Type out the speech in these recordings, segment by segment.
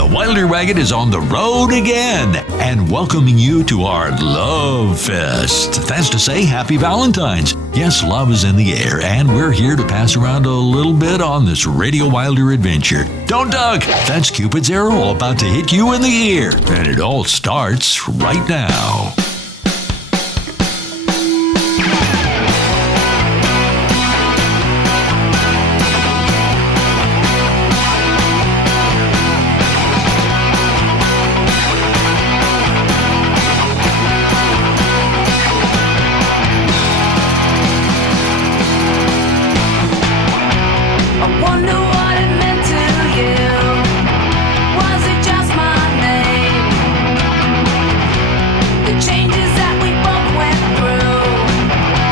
The Wilder Wagon is on the road again and welcoming you to our Love Fest. That's to say, Happy Valentines. Yes, love is in the air, and we're here to pass around a little bit on this Radio Wilder adventure. Don't duck! That's Cupid's arrow about to hit you in the ear, and it all starts right now. Changes that we both went through.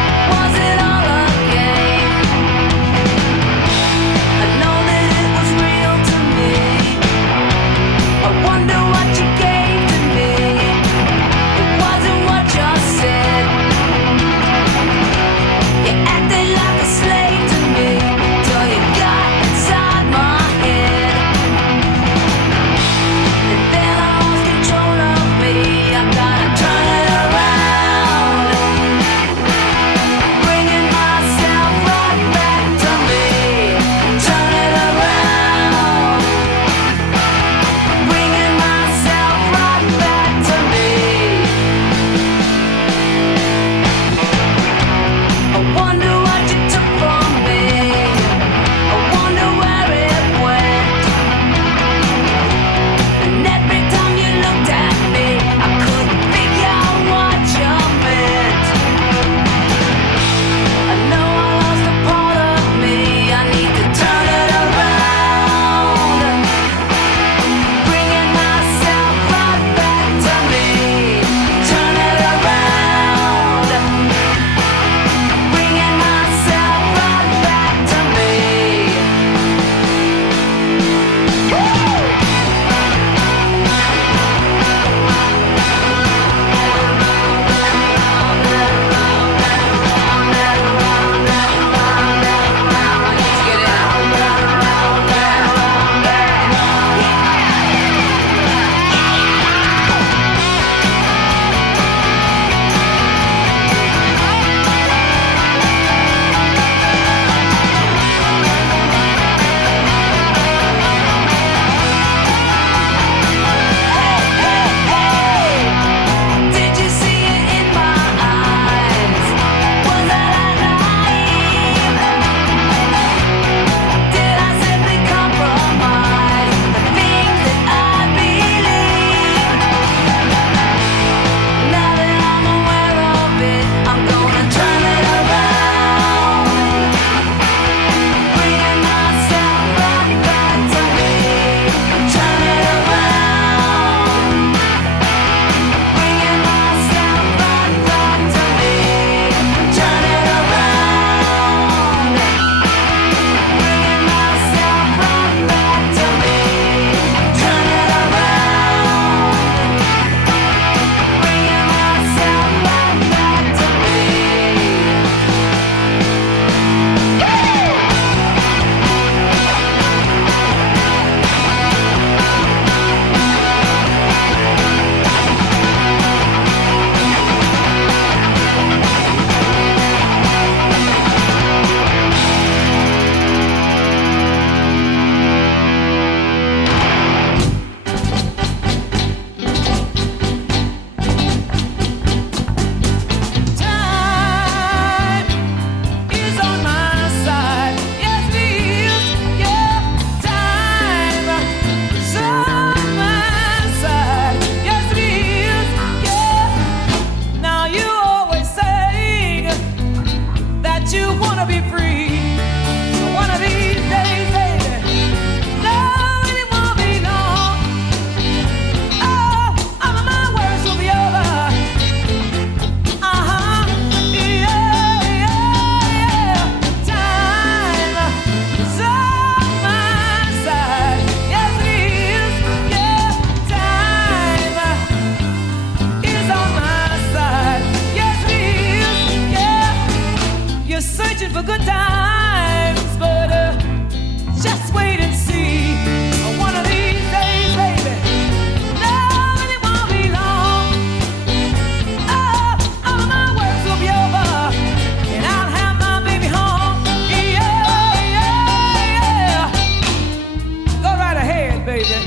baby,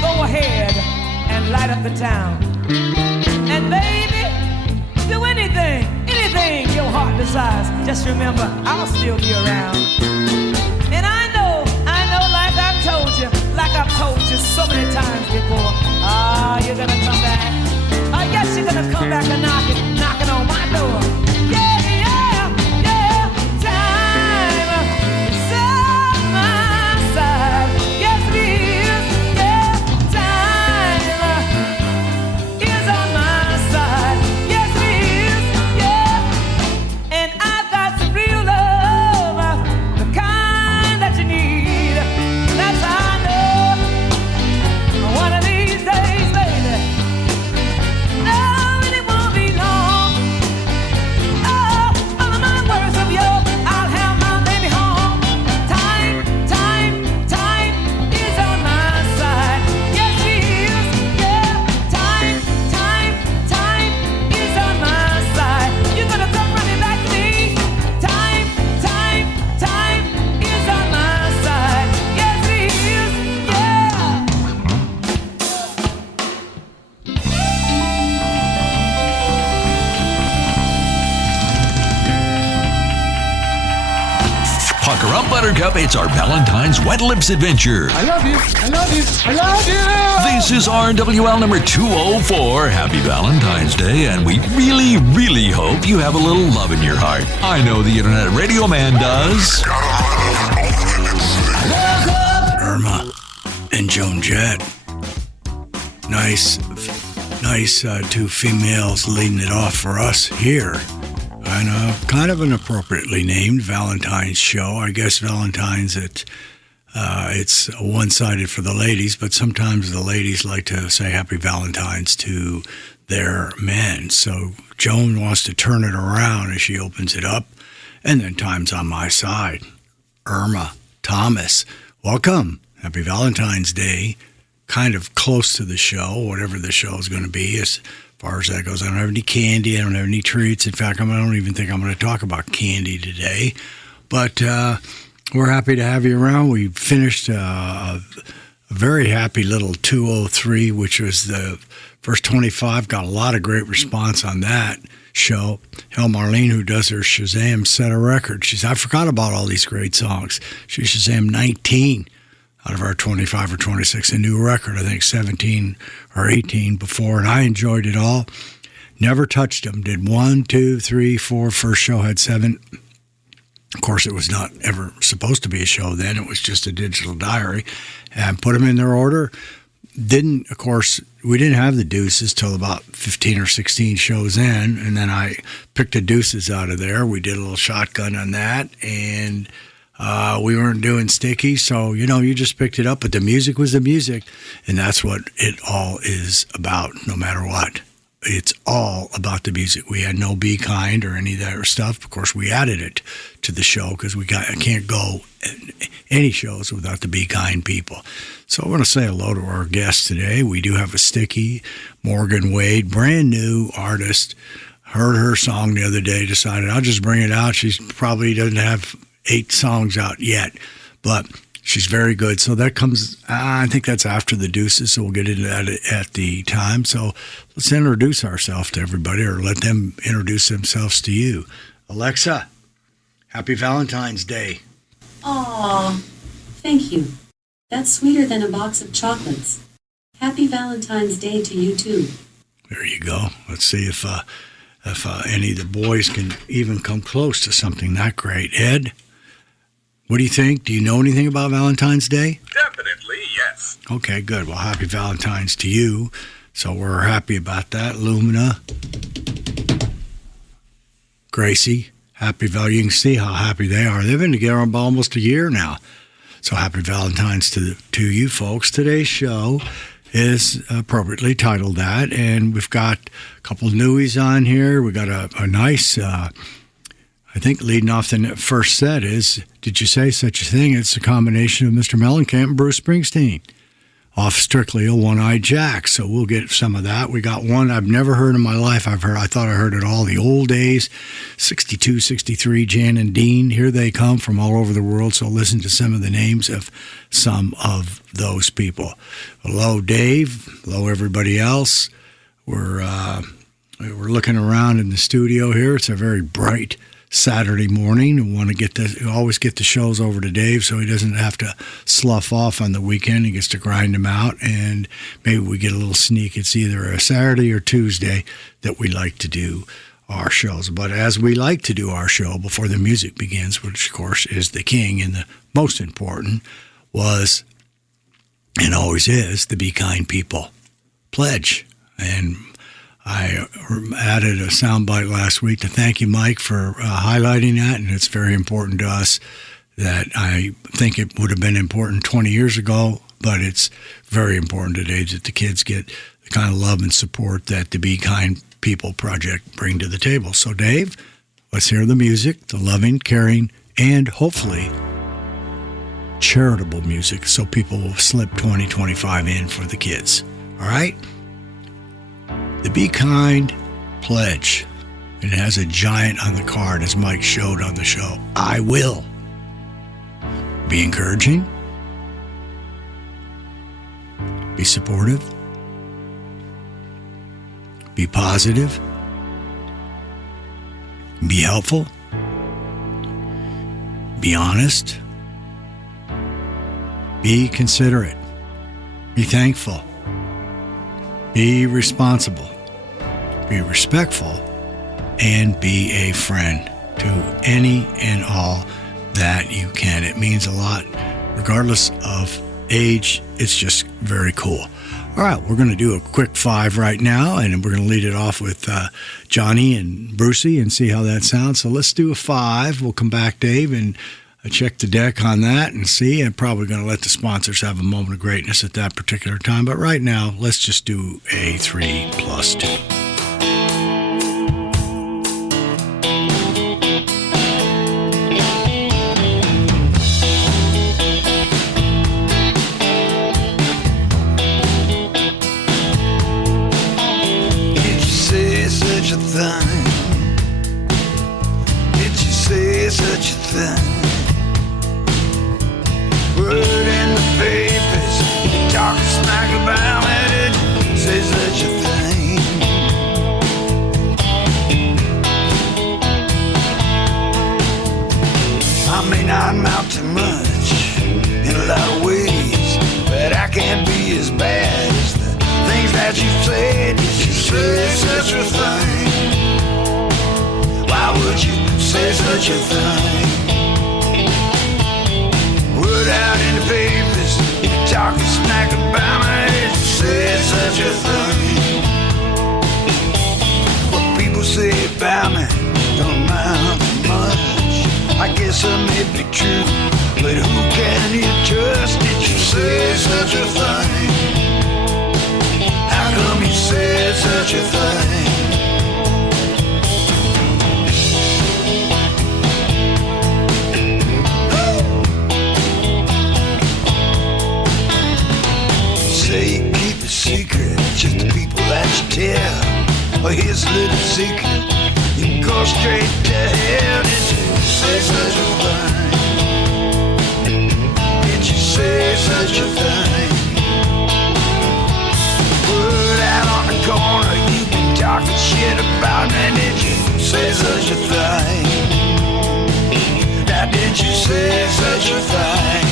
go ahead and light up the town. And baby, do anything your heart desires. Just remember, I'll still be around. And I know, like I've told you so many times before, you're gonna come back. Yes, you're gonna come back and knocking on my door. Yeah, yeah, yeah. Time is on my side. Yes, it is. Yeah, time is on my side. Yes, it is. Yeah, and I've got some real love, the kind that you need. That's how I know one of these days, baby. Pucker up, Buttercup. It's our Valentine's Wet Lips adventure. I love you. I love you. I love you. This is RWL number 204. Happy Valentine's Day, and we really, really hope you have a little love in your heart. I know the Internet Radio Man does. Irma and Joan Jett. Nice two females leading it off for us here. And kind of an appropriately named Valentine's show. I guess Valentine's, it's one-sided for the ladies, but sometimes the ladies like to say Happy Valentine's to their men. So Joan wants to turn it around as she opens it up, and then time's on my side. Irma Thomas, welcome. Happy Valentine's Day. Kind of close to the show, whatever the show is going to be. As far as that goes, I don't have any candy. I don't have any treats. In fact, I don't even think I'm going to talk about candy today. But we're happy to have you around. We finished a very happy little 203, which was the first 25. Got a lot of great response on that show. Hell, Marlene, who does her Shazam, set a record. She said, I forgot about all these great songs. She Shazam 19 out of our 25 or 26, a new record, I think 17 or 18 before, and I enjoyed it all. Never touched them. Did 1, 2, 3, 4. First show had 7. Of course, it was not ever supposed to be a show then. It was just a digital diary. And put them in their order. Of course, we didn't have the Deuces till about 15 or 16 shows in, and then I picked the Deuces out of there. We did a little shotgun on that, and we weren't doing sticky, so, you just picked it up, but the music was the music, and that's what it all is about, no matter what. It's all about the music. We had no Be Kind or any of that stuff. Of course, we added it to the show because I can't go any shows without the Be Kind people. So I want to say hello to our guest today. We do have a sticky, Morgan Wade, brand new artist. Heard her song the other day, decided I'll just bring it out. She probably doesn't have 8 songs out yet, but she's very good. So that comes, I think that's after the Deuces, so we'll get into that at the time. So let's introduce ourselves to everybody, or let them introduce themselves to you. Alexa, happy Valentine's Day. Aw, thank you. That's sweeter than a box of chocolates. Happy Valentine's Day to you, too. There you go. Let's see if any of the boys can even come close to something that great. Ed? What do you think? Do you know anything about Valentine's Day? Definitely, yes. Okay, good. Well, happy Valentine's to you. So we're happy about that. Lumina, Gracie, happy Val. You can see how happy they are. They've been together about almost a year now. So happy Valentine's to you folks. Today's show is appropriately titled that, and we've got a couple newies on here. We got a nice... I think leading off the first set is, did you say such a thing? It's a combination of Mr. Mellencamp and Bruce Springsteen. off Strictly a One-Eyed Jack. So we'll get some of that. We got one I've never heard in my life. I thought I heard it all. The Old Days, 62, 63, Jan and Dean. Here they come from all over the world. So listen to some of the names of some of those people. Hello, Dave. Hello, everybody else. We're looking around in the studio here. It's a very bright Saturday morning. We always get the shows over to Dave so he doesn't have to slough off on the weekend. He gets to grind them out, and maybe we get a little sneak. It's either a Saturday or Tuesday that we like to do our shows. But as we like to do our show before the music begins, which of course is the king and the most important, was and always is the Be Kind People Pledge. And I added a soundbite last week to thank you, Mike, for highlighting that, and it's very important to us. That I think it would have been important 20 years ago, but it's very important today that the kids get the kind of love and support that the Be Kind People Project bring to the table. So, Dave, let's hear the music, the loving, caring, and hopefully charitable music so people will slip 2025 in for the kids. All right? The Be Kind Pledge. It has a giant on the card, as Mike showed on the show. I will be encouraging, be supportive, be positive, be helpful, be honest, be considerate, be thankful, be responsible, be respectful, and be a friend to any and all that you can. It means a lot, regardless of age. It's just very cool. All right, we're going to do a quick 5 right now, and we're going to lead it off with Johnny and Brucey and see how that sounds. So let's do a 5. We'll come back, Dave, and check the deck on that and see. I'm probably going to let the sponsors have a moment of greatness at that particular time. But right now, let's just do a 3 plus 2. Did you say such a thing? Did you say such a thing? Word in the papers, you talk smack about it, say such a thing. I may not amount to much in a lot of ways, but I can't be as bad as the things that you said. Did you say such a thing? Why would you say such a thing? Word out in the papers, you talking smack about me, say such a thing. What people say about me don't amount to much. I guess I may be true, but who can you trust? Did you say such a thing? How come you said such a thing? Say you keep a secret, just the people that you tell. Well, here's a little secret, you can go straight to hell. Did you say such a thing? Did you say such a thing? Word out on the corner, you been talking shit about me. Did you say such a thing? Now did you say such a thing?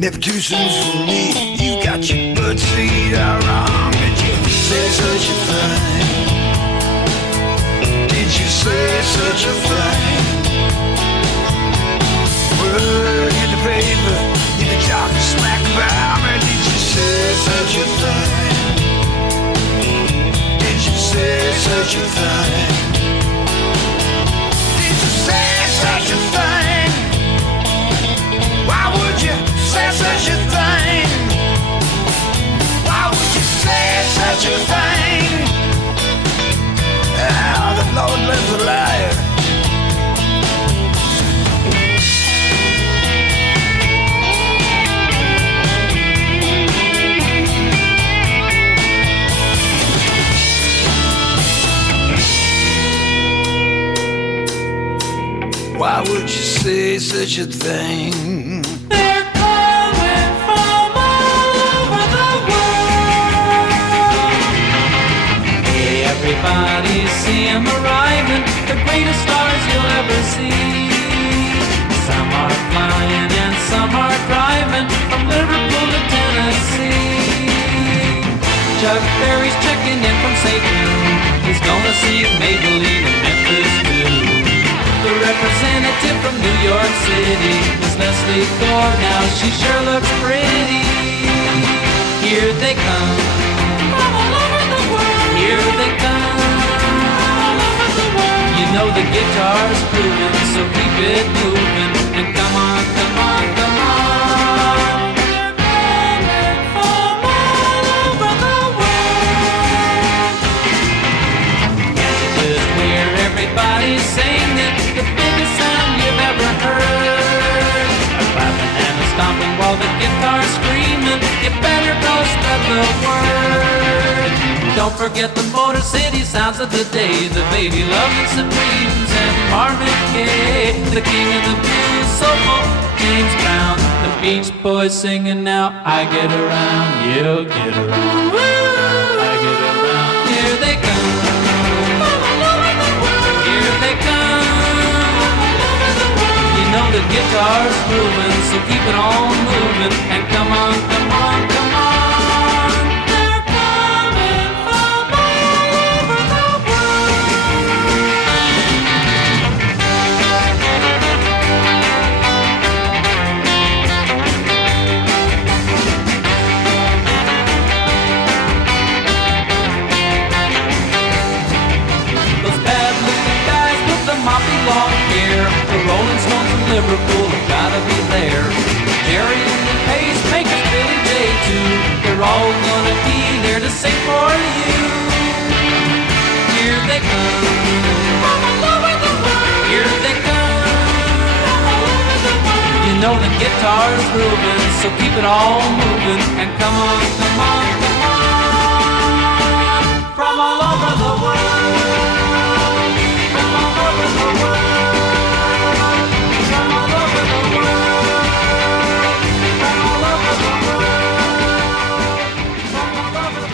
Never too soon for me. You got your butt seat all wrong. Did you say such a thing? Did you say such a thing? Word in the paper, in the talking smack about me. Did you say such a thing? Did you say such a thing? Did you say such a thing? Why would you say such a thing? Why would you say such a thing? Ah, the Lord lives a liar. Why would you say such a thing? They're coming from all over the world. Hey, everybody, see 'em arriving, the greatest stars you'll ever see. Some are flying and some are driving from Liverpool to Tennessee. Chuck Berry's checking in from St. Louis. He's gonna see Maybelline in Memphis too. The representative from New York City is Leslie Gore. Now she sure looks pretty. Here they come from all over the world. Here they come all over the world. You know the guitar's grooving, so keep it moving. And come on, come on, come on. They're coming from all over the world. Can't you just hear everybody singing? The biggest sound you've ever heard. A clapping and a stomping while the guitar's screaming. You better go spread the word. Don't forget the Motor City sounds of the day. The Baby Loving Supremes and Marvin Gaye. The king of the blues, soulful James Brown. The Beach Boys singing now. I get around, you'll get around. I get around. Here they come. Here they come. You know the guitar's grooving, so keep it on moving. And come on, come on, come on. They're coming from all over the Those bad-looking guys with the moppy long hair, the Rolling Stones from Liverpool have gotta be there. Jerry and the Pacemakers, Billy J too, they're all gonna be here to sing for you. Here they come from all over the world. Here they come from all over the world. You know the guitar's grooving, so keep it all moving. And come on, come on, come on. From all over the world. From all over the world. From all over the world. From all over the world. From all over the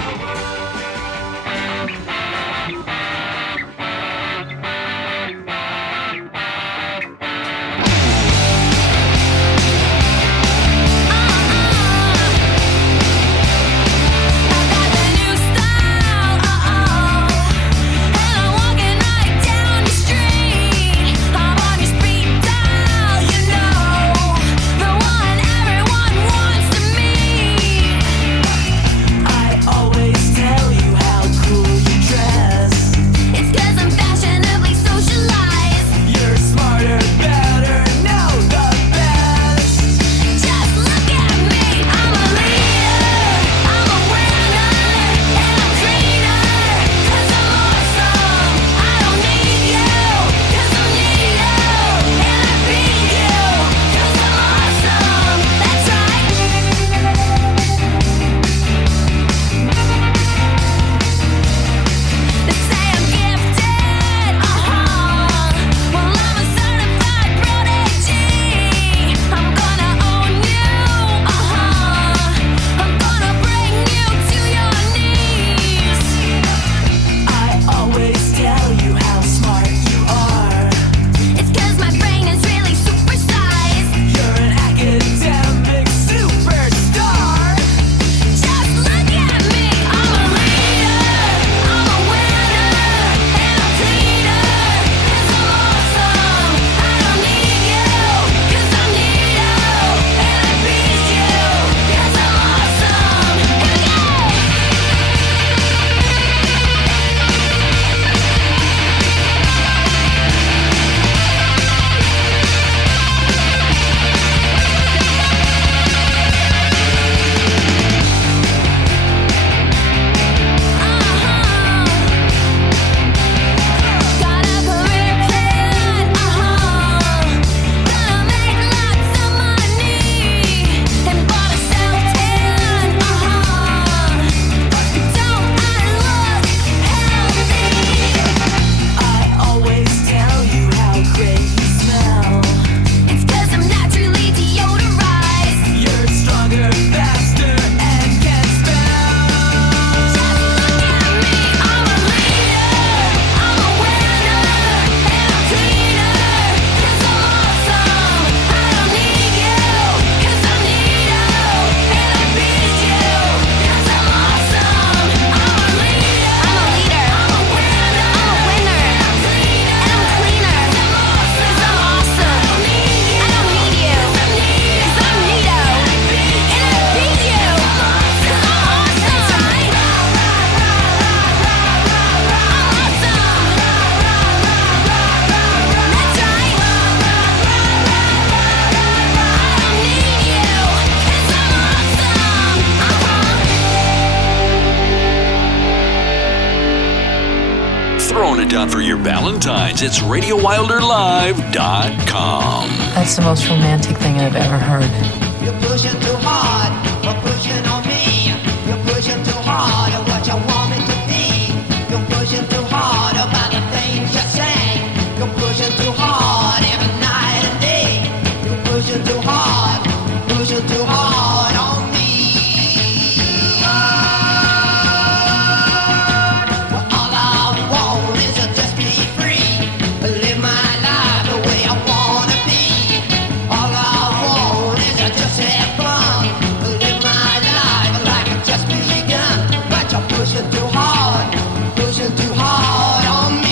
I got throwing it down for your Valentines. It's RadioWilderLive.com. That's the most romantic thing I've ever heard. You're pushing too hard, you're pushing on me. You're pushing too hard at what you want me to be. You're pushing too hard about the things you say. You're pushing too hard every night and day. You're pushing too hard on me. Well, all I want is to just be free, live my life the way I wanna be. All I want is to just have fun, live my life like it just begun. But you're pushing too hard on me.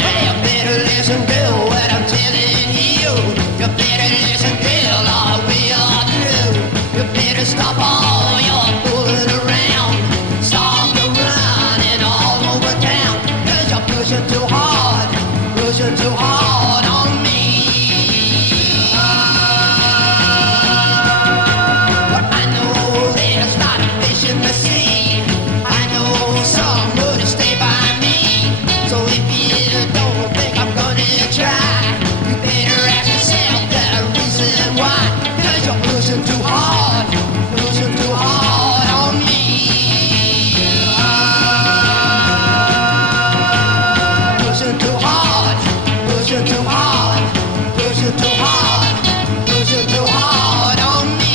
Hey, you better listen to what I'm telling you. You better listen till all we are through. You better stop all your fooling around. Stop the running all over town. 'Cause you're pushing too hard on me. But I know there's a lot of fish in the sea. I know some would stay by me. So if you don't think I'm gonna try, you better ask yourself the reason why. 'Cause you're pushing too hard on me. Pushing too hard on me. Pushing too hard on me. Pushing too hard on me.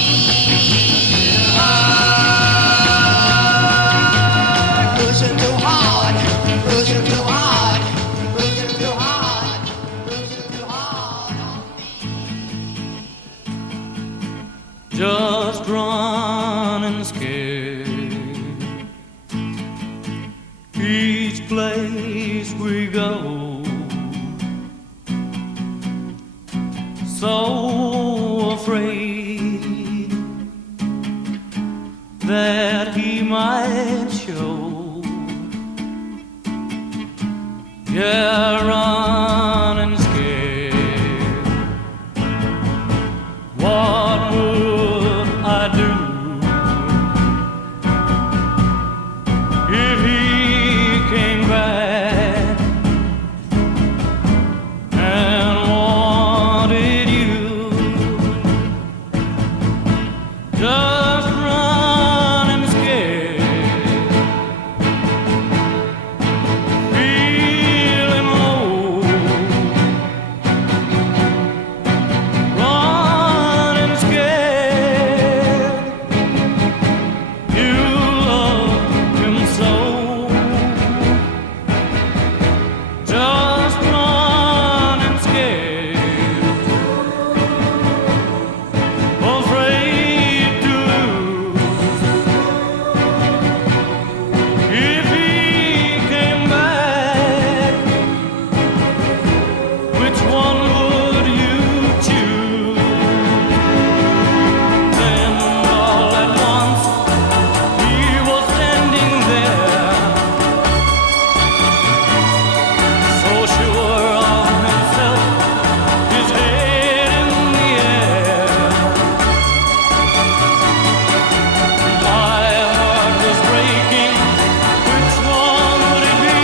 Just running scared. Each place we go, so afraid that he might show. Yeah, running scared. What would I do if he came back and wanted you? Just running scared, feeling low, running scared. You love him so. Just running scared, afraid to lose. If he came back, which one would you choose? Then all at once he was standing there, so sure of himself, his head in the air. My heart was breaking. Which one would it be?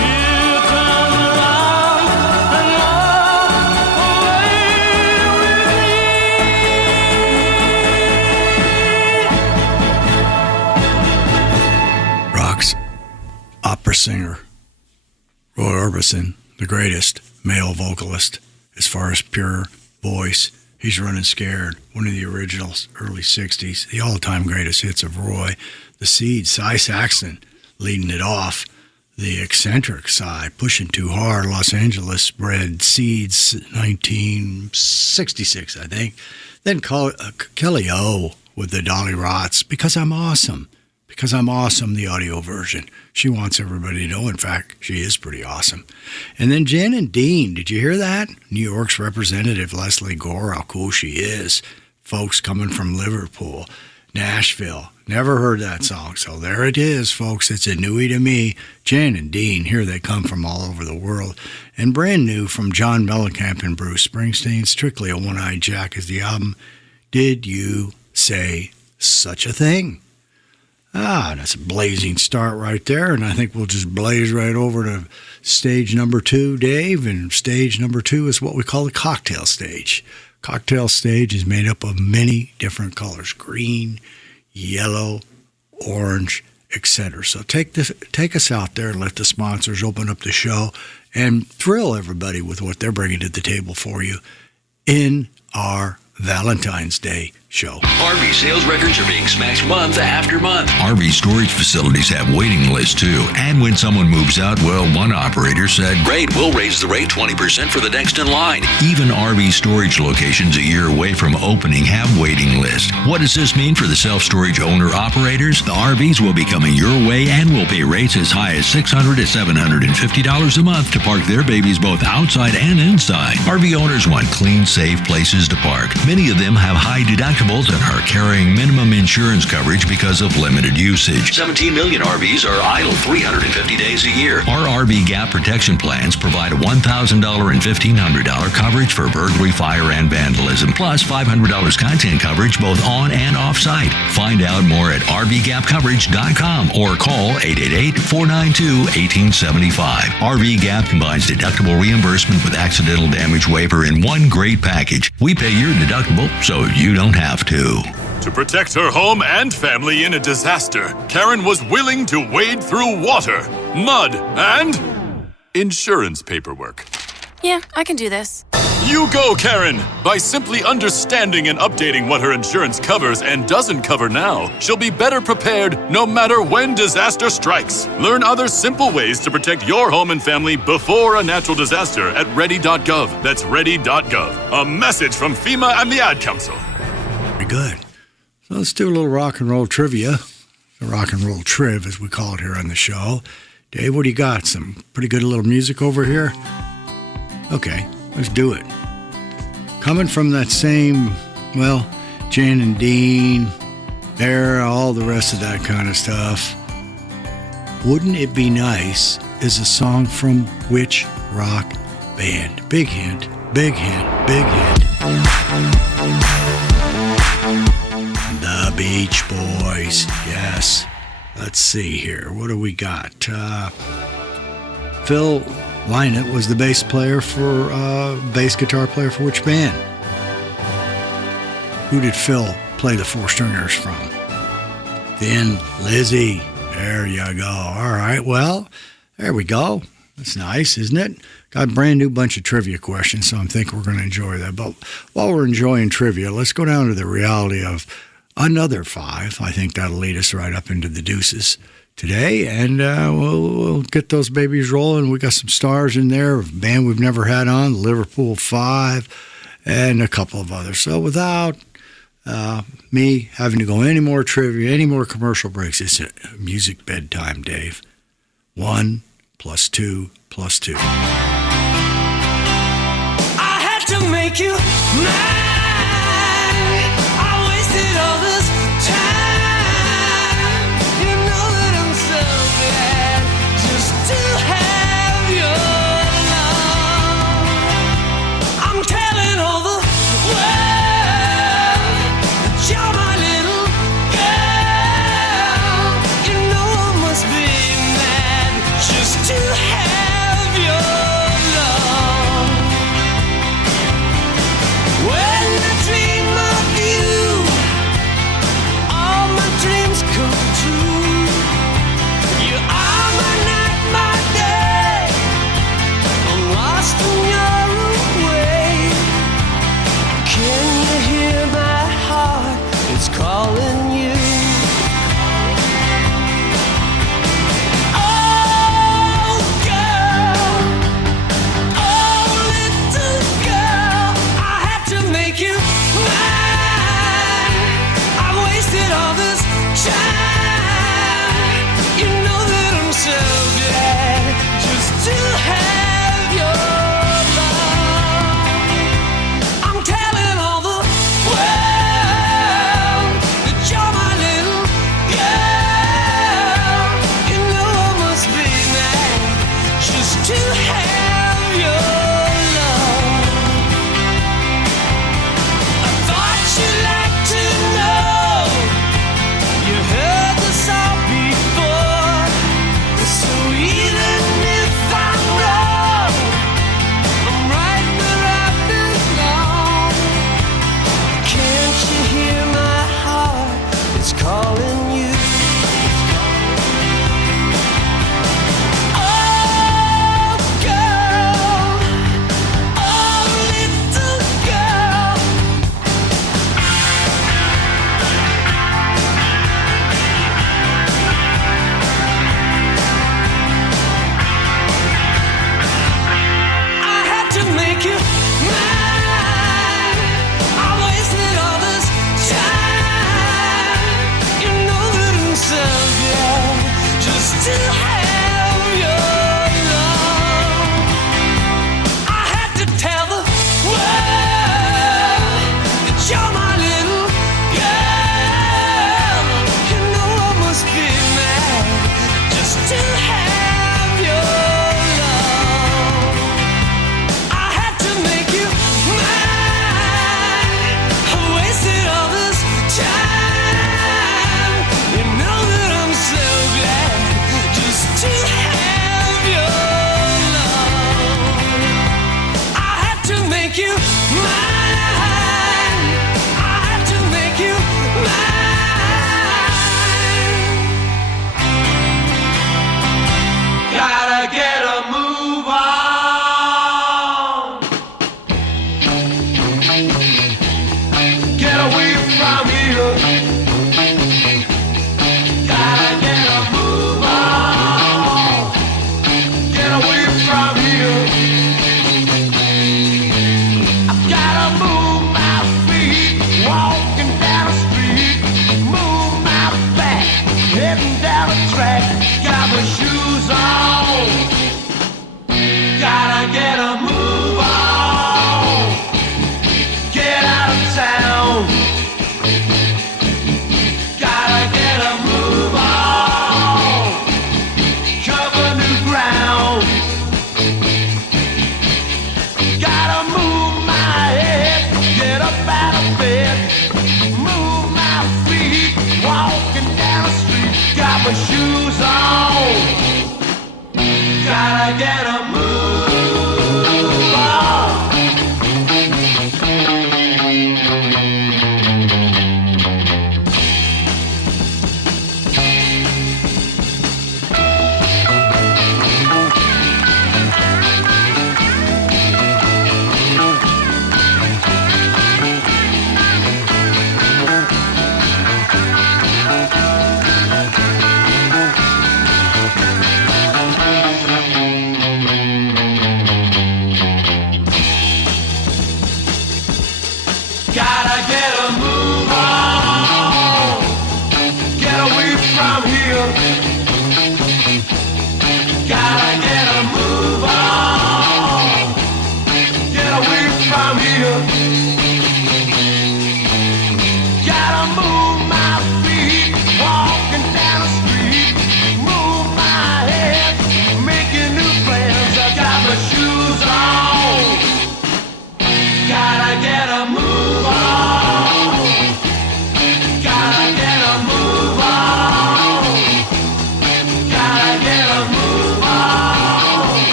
He turned around and walked away with me. Rock's opera singer, Roy Orbison, the greatest male vocalist as far as pure voice. He's Running Scared, one of the originals, early 60s, the all-time greatest hits of Roy. The Seeds, Cy Saxon leading it off. the eccentric side, Pushing Too Hard, Los Angeles bred Seeds, 1966, I think. Then Kelly O with the Dolly Rots, Because I'm Awesome. Because I'm Awesome, the audio version. She wants everybody to know. In fact, she is pretty awesome. And then Jen and Dean, did you hear that? New York's representative, Leslie Gore, how cool she is. Folks coming from Liverpool, Nashville. Never heard that song. So there it is, folks. It's a newie to me. Jen and Dean, here they come from all over the world. And brand new from John Mellencamp and Bruce Springsteen, Strictly a One-Eyed Jack is the album. Did You Say Such a Thing? That's a blazing start right there, and I think we'll just blaze right over to stage number 2, Dave, and stage number 2 is what we call the cocktail stage. Cocktail stage is made up of many different colors, green, yellow, orange, etc. So take us out there and let the sponsors open up the show and thrill everybody with what they're bringing to the table for you in our Valentine's Day show. RV sales records are being smashed month after month. RV storage facilities have waiting lists too. And when someone moves out, well, one operator said, great, we'll raise the rate 20% for the next in line. Even RV storage locations a year away from opening have waiting lists. What does this mean for the self-storage owner-operators? The RVs will be coming your way and will pay rates as high as $600 to $750 a month to park their babies both outside and inside. RV owners want clean, safe places to park. Many of them have high deductibles and are carrying minimum insurance coverage because of limited usage. 17 million RVs are idle 350 days a year. Our RV gap protection plans provide a $1,000 and $1,500 coverage for burglary, fire, and vandalism, plus $500 content coverage both on and off-site. Find out more at rvgapcoverage.com or call 888-492-1875. RV Gap combines deductible reimbursement with accidental damage waiver in one great package. We pay your deductible so you don't have to. To protect her home and family in a disaster, Karen was willing to wade through water, mud, and insurance paperwork. Yeah, I can do this. You go, Karen! By simply understanding and updating what her insurance covers and doesn't cover now, she'll be better prepared no matter when disaster strikes. Learn other simple ways to protect your home and family before a natural disaster at ready.gov. That's ready.gov. A message from FEMA and the Ad Council. Very good. So let's do a little rock and roll trivia. The rock and roll triv, as we call it here on the show. Dave, what do you got? Some pretty good little music over here? Okay, let's do it. Coming from that same, well, Jen and Dean, era, all the rest of that kind of stuff. Wouldn't It Be Nice is a song from which rock band? Big hint, big hint, big hint. The Beach Boys, yes. Let's see here. What do we got? Phil Lynott was the bass guitar player for which band? Who did Phil play the four stringers from? Thin Lizzy. There you go. All right, well, there we go. That's nice, isn't it? Got a brand new bunch of trivia questions, so I'm thinking we're going to enjoy that. But while we're enjoying trivia, let's go down to the reality of another 5. I think that'll lead us right up into the Deuces today, and we'll get those babies rolling. We got some stars in there, a band we've never had on, the Liverpool 5, and a couple of others. So without me having to go any more trivia, any more commercial breaks, it's a music bedtime, Dave. 1 + 2 + 2. I had to make you mine. I wasted all this time. You know that I'm so glad just to have your love. I'm telling all the world that you're my little girl. You know I must be mad just to have your love. Well,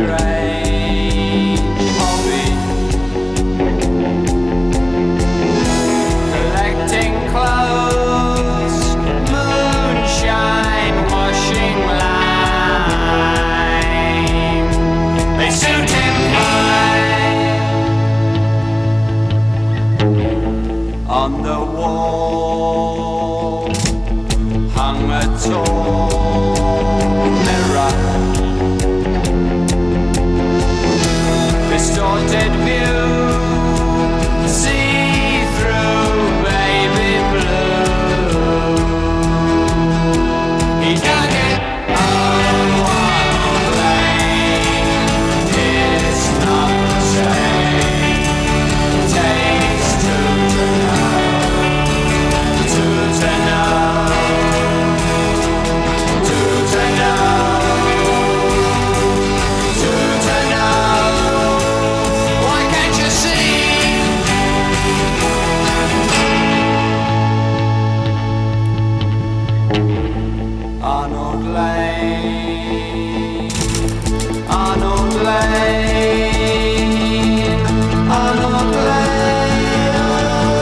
strange hobby. Collecting clothes, moonshine, washing line. They suit him fine. On the wall hung a tall mirror. Distorted view, see through baby blue. He dug it on one lane. It's not the same. Takes two to know, two to know, two to know, two to know. Why can't you see? Arnold Lane, Arnold Lane, Arnold Lane, Arnold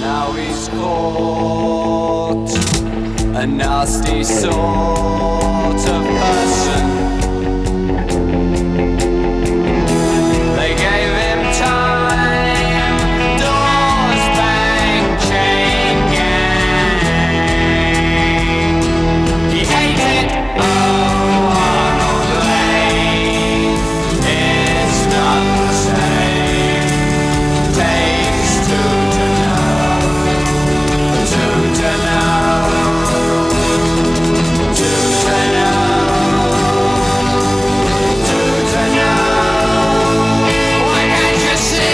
Now he's caught, a nasty sort of person. They gave him time, doors bang, chain gang. He hated Arnold Lane. It's not the same. Takes two to know, two to know, two to know, two to know. Why can't you see?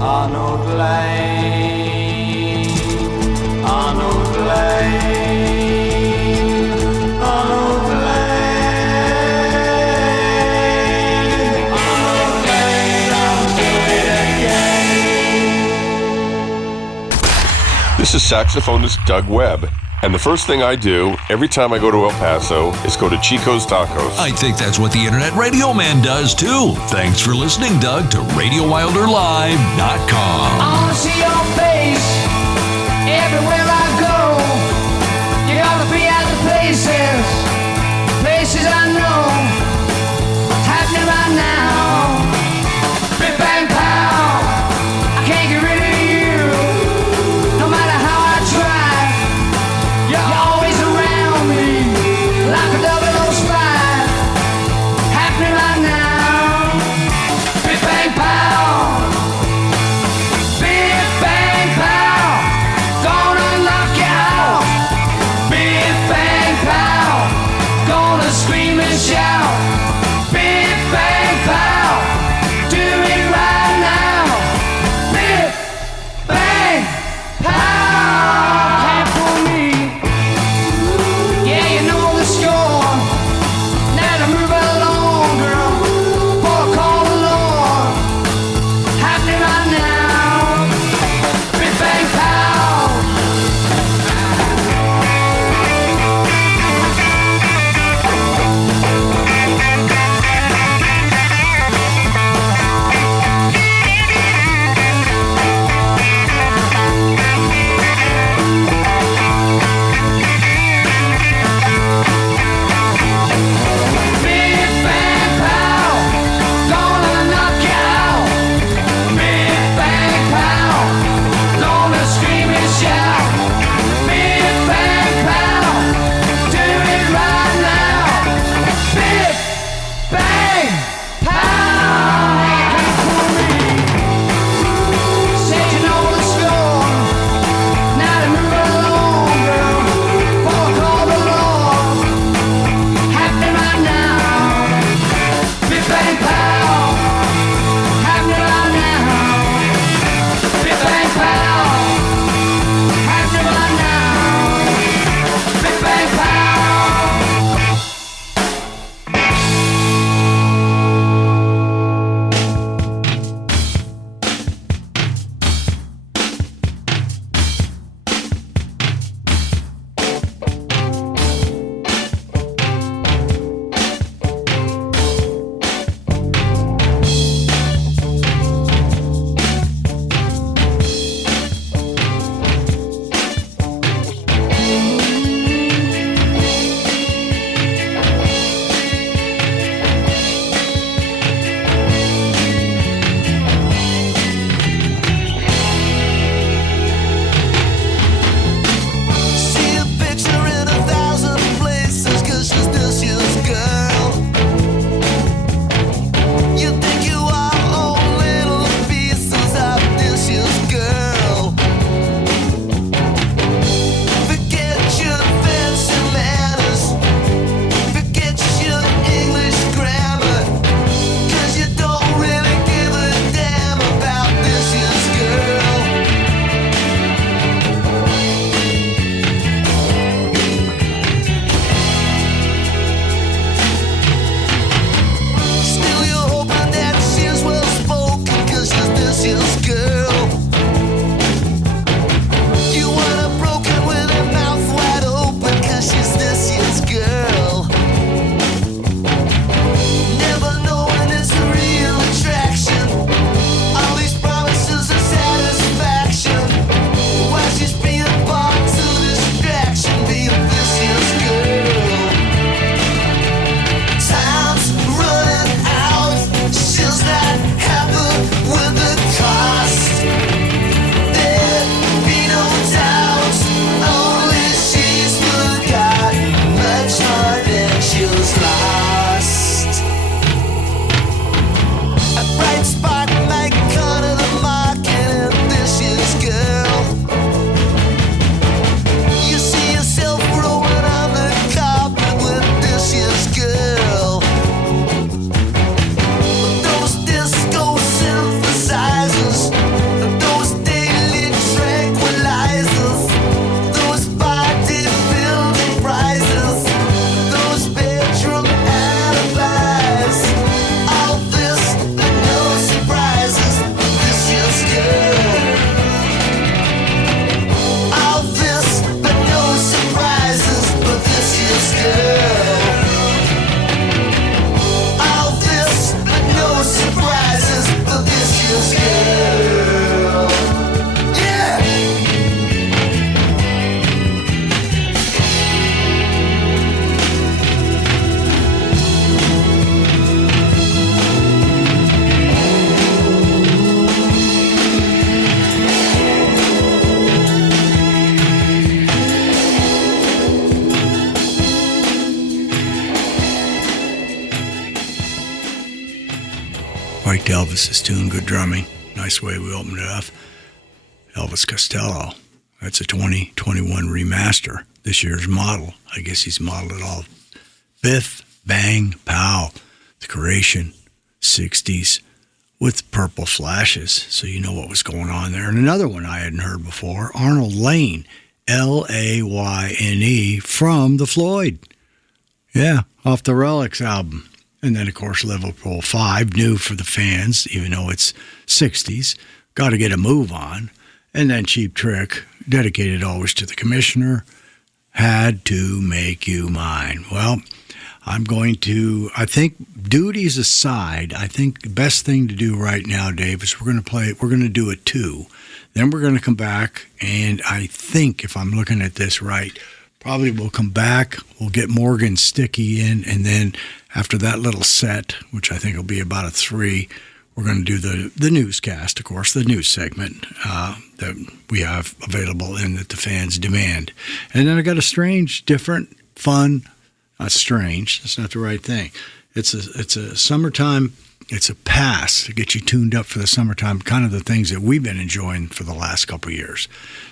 Arnold Lane, Arnold Lane, Arnold Lane, Arnold Lane, I'll do it again. This is saxophonist Doug Webb, and the first thing I do every time I go to El Paso is go to Chico's Tacos. I think that's what the Internet Radio Man does too. Thanks for listening, Doug, to RadioWilderLive.com. I wanna see your face everywhere I go. You gotta be at the places, places I know. Happening right now. Big bang pow. I can't get rid of you. No matter how I try, you're always around me like a 005. Happening right now. Big bang pow. Big bang. Elvis's tune, good drumming. Nice way we opened it up. Elvis Costello. That's a 2021 remaster. This year's model. I guess he's modeled it all. Biff, bang, pow. The creation, 60s, with purple flashes. So you know what was going on there. And another one I hadn't heard before, Arnold Layne. Layne from the Floyd. Yeah, off the Relics album. And then, of course, Liverpool 5, new for the fans, even though it's 60s. Got to get a move on. And then Cheap Trick, dedicated always to the commissioner, Had to Make You Mine. Well, I'm going to, I think, duties aside, I think the best thing to do right now, Dave, is we're going to do a 2. Then we're going to come back, and I think, if I'm looking at this right, probably we'll come back, we'll get Morgan Sticky in, and then after that little set, which I think will be about a 3, we're going to do the newscast, of course, the news segment that we have available and that the fans demand. And then I got a strange, different, fun, not strange, that's not the right thing. It's a summertime. It's a pass to get you tuned up for the summertime, kind of the things that we've been enjoying for the last couple of years.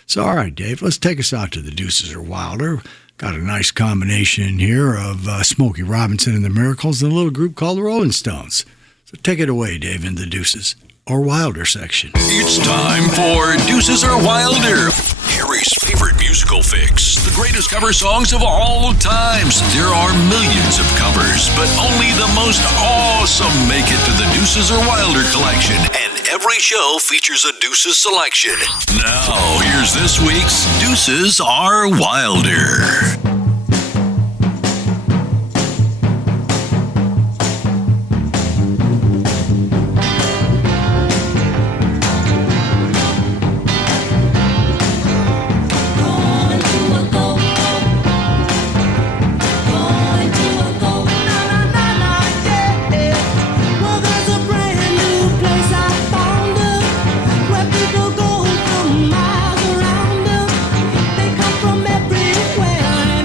So, all right, Dave, let's take us out to the Deuces or Wilder. Got a nice combination here of Smokey Robinson and the Miracles and a little group called the Rolling Stones. So take it away, Dave, in the Deuces or Wilder section. It's time for Deuces or Wilder, Harry's favorite musical fix. The greatest cover songs of all times. There are millions of covers, but only the most awesome make it to the Deuces or Wilder collection. And every show features a Deuces selection. Now, here's this week's Deuces are Wilder. Miles around them, they come from everywhere.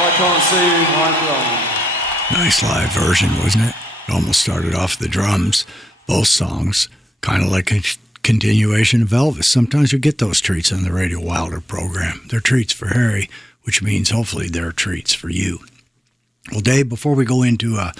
I can't see I'm wrong. Nice live version, wasn't it? It almost started off the drums. Both songs, kind of like a continuation of Elvis. Sometimes you get those treats on the Radio Wilder program. They're treats for Harry, which means hopefully they're treats for you. Well, Dave, before we go into a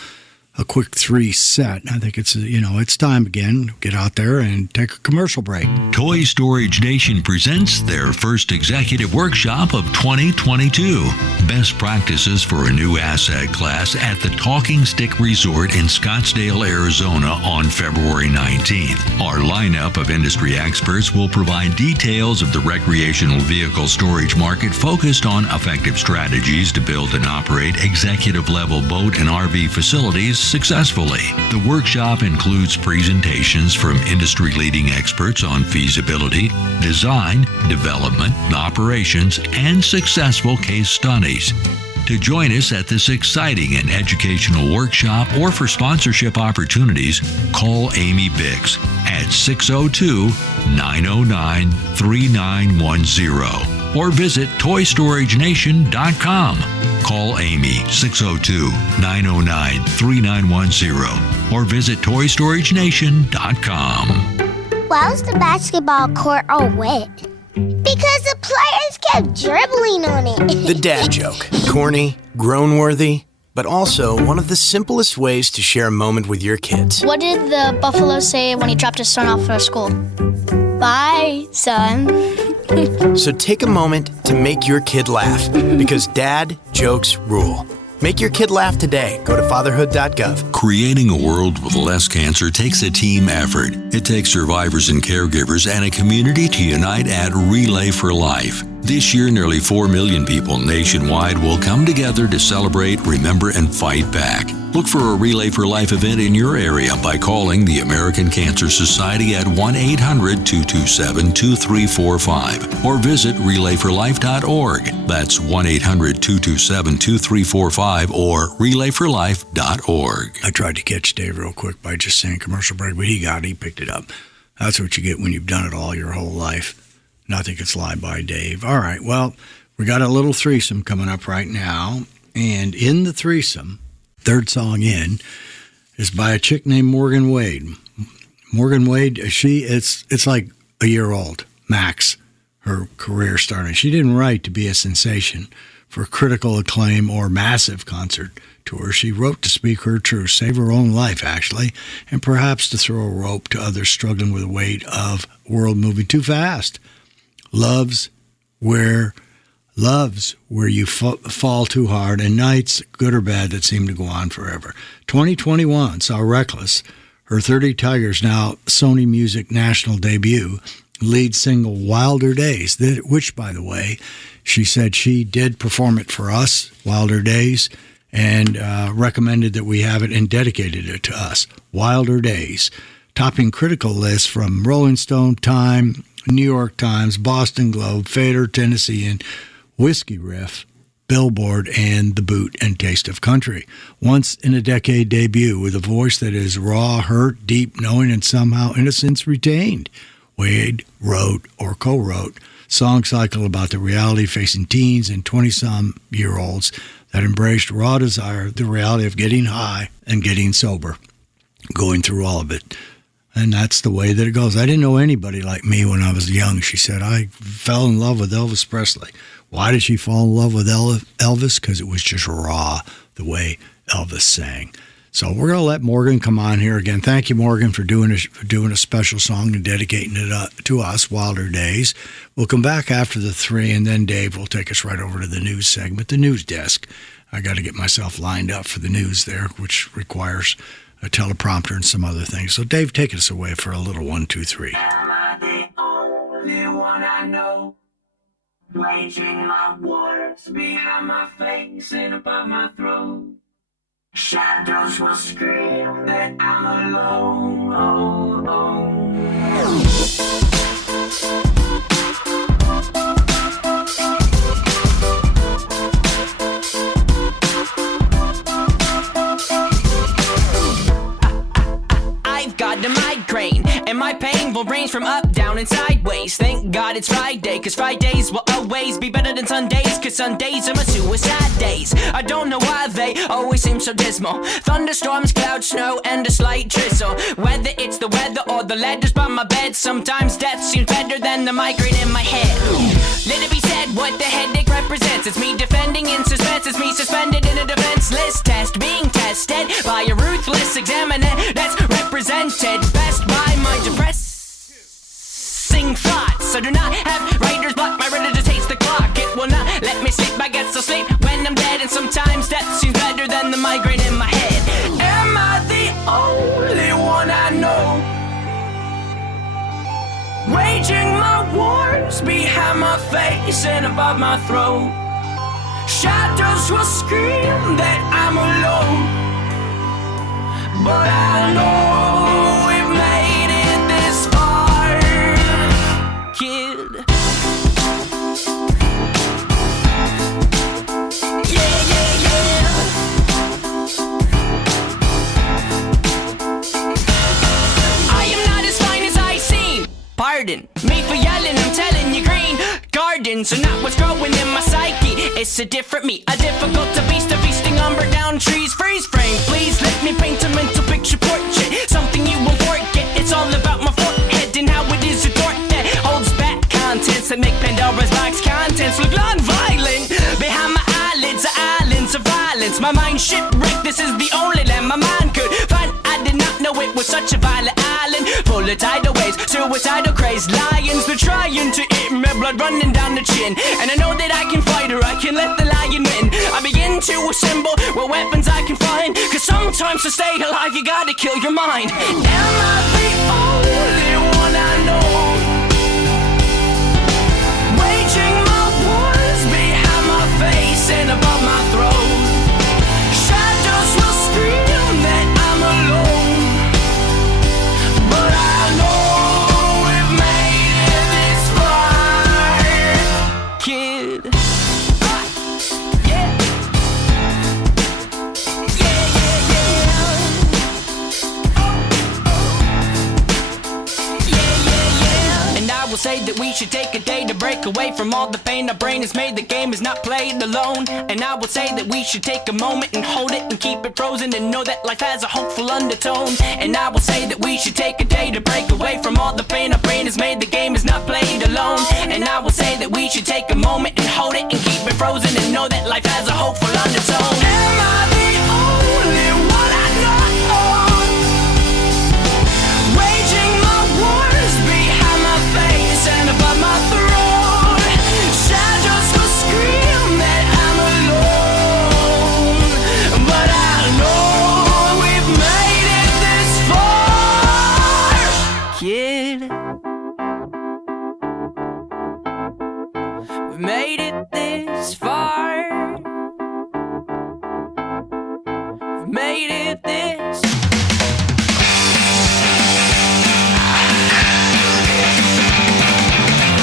quick 3 set, I think it's time again. Get out there and take a commercial break. Toy Storage Nation presents their first executive workshop of 2022. Best practices for a new asset class at the Talking Stick Resort in Scottsdale, Arizona on February 19th. Our lineup of industry experts will provide details of the recreational vehicle storage market focused on effective strategies to build and operate executive-level boat and RV facilities successfully. The workshop includes presentations from industry-leading experts on feasibility, design, development, operations, and successful case studies. To join us at this exciting and educational workshop or for sponsorship opportunities, call Amy Biggs at 602-909-3910 or visit toystoragenation.com. Call Amy 602-909-3910 or visit toystoragenation.com. Why was the basketball court all wet? Because the players kept dribbling on it. The dad joke. Corny, groan-worthy, but also one of the simplest ways to share a moment with your kids. What did the buffalo say when he dropped his son off for school? Bye, son. So take a moment to make your kid laugh, because dad jokes rule. Make your kid laugh today. Go to fatherhood.gov. Creating a world with less cancer takes a team effort. It takes survivors and caregivers and a community to unite at Relay for Life. This year, nearly 4 million people nationwide will come together to celebrate, remember, and fight back. Look for a Relay for Life event in your area by calling the American Cancer Society at 1-800-227-2345 or visit relayforlife.org. That's 1-800-227-2345 or relayforlife.org. I tried to catch Dave real quick by just saying commercial break, but he picked it up. That's what you get when you've done it all your whole life. Nothing gets lied by Dave. All right, well, we got a little threesome coming up right now. And in the threesome, third song in, is by a chick named Morgan Wade. Morgan Wade, it's like a year old, max, her career starting. She didn't write to be a sensation for critical acclaim or massive concert tour. She wrote to speak her truth, save her own life, actually, and perhaps to throw a rope to others struggling with the weight of world moving too fast. Love's where you fall too hard, and nights, good or bad, that seem to go on forever. 2021 saw Reckless, her 30 Tigers now Sony Music national debut, lead single Wilder Days, which, by the way, she said she did perform it for us, Wilder Days, and recommended that we have it and dedicated it to us. Wilder Days, topping critical lists from Rolling Stone, Time, New York Times, Boston Globe, Fader, Tennessee, and Whiskey Riff, Billboard, and The Boot and Taste of Country. Once in a decade debut with a voice that is raw, hurt, deep, knowing, and somehow innocence retained. Wade wrote or co-wrote song cycle about the reality facing teens and 20-some-year-olds that embraced raw desire, the reality of getting high and getting sober, going through all of it. And that's the way that it goes. I didn't know anybody like me when I was young. She said, I fell in love with Elvis Presley. Why did she fall in love with Elvis? Because it was just raw, the way Elvis sang. So we're going to let Morgan come on here again. Thank you, Morgan, for doing a special song and dedicating it to us, Wilder Days. We'll come back after the 3, and then Dave will take us right over to the news segment, the news desk. I got to get myself lined up for the news there, which requires a teleprompter and some other things. So, Dave, take us away for a little 1, 2, 3. Am I the only one I know? Waging my wars behind my face and above my throat. Shadows will scream that I'm alone. I've got a migraine, and my pain will range from up, down, and sideways. Thank God it's Friday, cause Fridays will always be better than Sundays, cause Sundays are my suicide days. I don't know why they always seem so dismal. Thunderstorms, clouds, snow, and a slight drizzle. Whether it's the weather or the letters by my bed, sometimes death seems better than the migraine in my head. Let it be said what the headache represents. It's me defending in suspense. It's me suspended in a defenseless test, being tested by a ruthless examiner that's represented best by my depressing thoughts. I do not have writer's block. My reader just hates the clock. It will not let me sleep. I get so sleep when I'm dead, and sometimes death seems better than the migraine in my head. Am I the only one I know, waging my wars behind my face and above my throat? Shadows will scream that I'm alone, but I know we've made it this far, kid. Yeah, yeah, yeah. I am not as fine as I seem. Pardon me for yelling, I'm telling you, green gardens are not what's growing in my psyche. It's a different me, a difficult to beast, a feasting on burnt down trees. Freeze frame, please let me paint a mental picture portrait, something you will forget. It's all about my forehead and how it is a door that holds back contents that make Pandora's box contents look non-violent. Behind my eyelids are islands of violence. My mind shipwrecked, this is the only land my mind could find. I did not know it was such a violent island, full of tidal waves, suicidal crazed lions. They're trying to eat me, blood running down the chin, and I know that I can fight or I can let the lion win. I begin to assemble what weapons I can find, cause sometimes to stay alive you gotta kill your mind. Am I the only one I know, waging my wars behind my face and above my throat? Shadows will scream that I'm alone, but I know we've made it this far, kid. Yeah. Yeah, yeah, yeah. Yeah, yeah, yeah. And I will say that we should take a day to break away from all the pain our brain has made. The game is not played alone. And I will say that we should take a moment and hold it and keep it frozen and know that life has a hopeful undertone. And I will say that we should take a day to break away from all the pain our brain has made. The game is not played alone. And I will say that we should take a moment and hold it and keep it frozen and know that life has a hopeful undertone. Am I the only one I know, waging my wars behind my face and above my throat? Shadows will scream that I'm alone, but I know we've made it this far, kid. We've made it this far. We've made it this.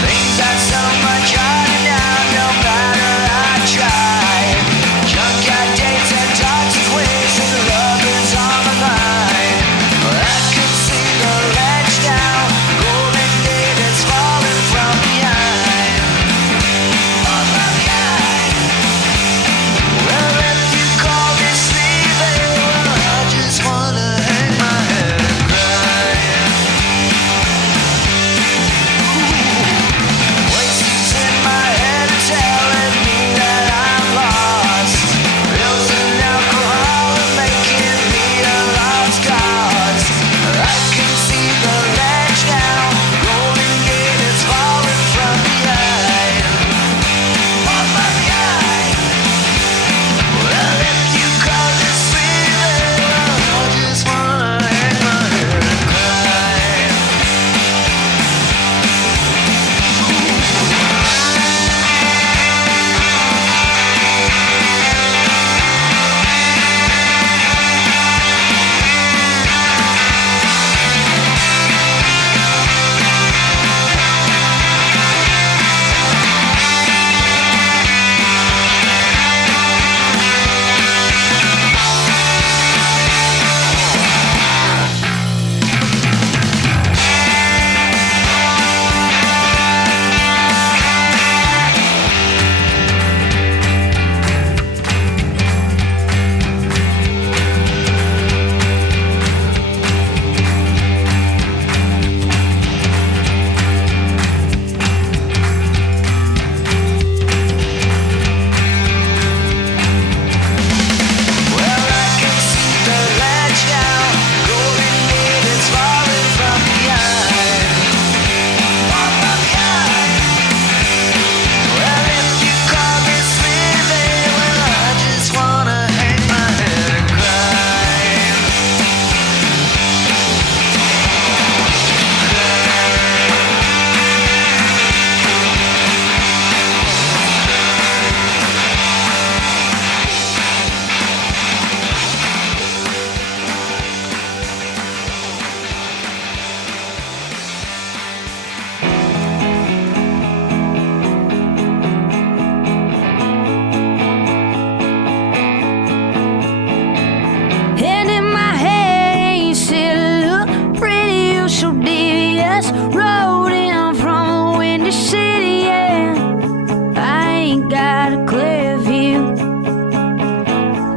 Things are so much harder now, no matter I try. Junkyard dates and toxic waste, and love is on my mind. I can see the ledge now, golden David's falling from behind. Oh my God. Well, if you call this leaving, well, I'll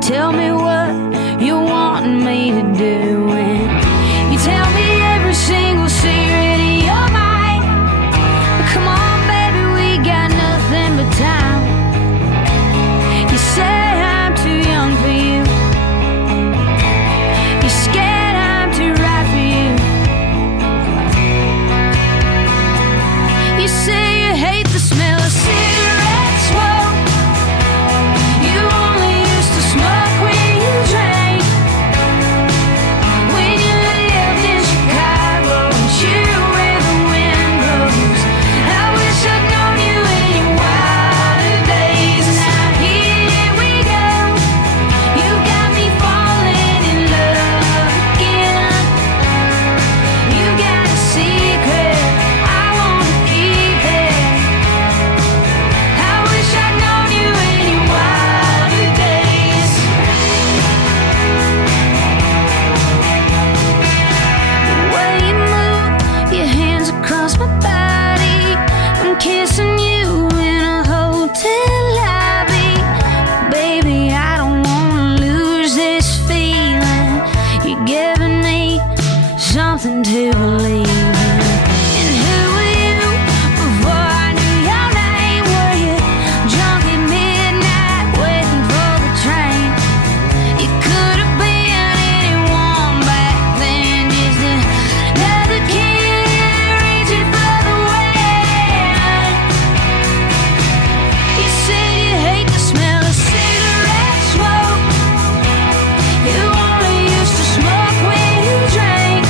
tell me what you want me to do, and you tell me every single secret in your mind. Come on, baby, we got nothing but time. You say I'm too young for you. You're scared I'm too right for you. You say you hate the smell of cigarette smoke. You only used to smoke when you drank. When you lived in Chicago and you where the wind blows. I wish I'd known you in your wilder days. Now here we go. You got me falling in love again. You got a secret I wanna keep it. I wish I'd known you in your wilder days. The way you move your hands across my body, I'm kissing you in a hotel lobby. Baby, I don't wanna lose this feeling. You're giving me something to believe in. And who were you before I knew your name? Were you drunk at midnight waiting for the train? You could have been anyone back then, just another kid reaching for the wind. You said you hate the smell of cigarette smoke. You only used to smoke when you drank.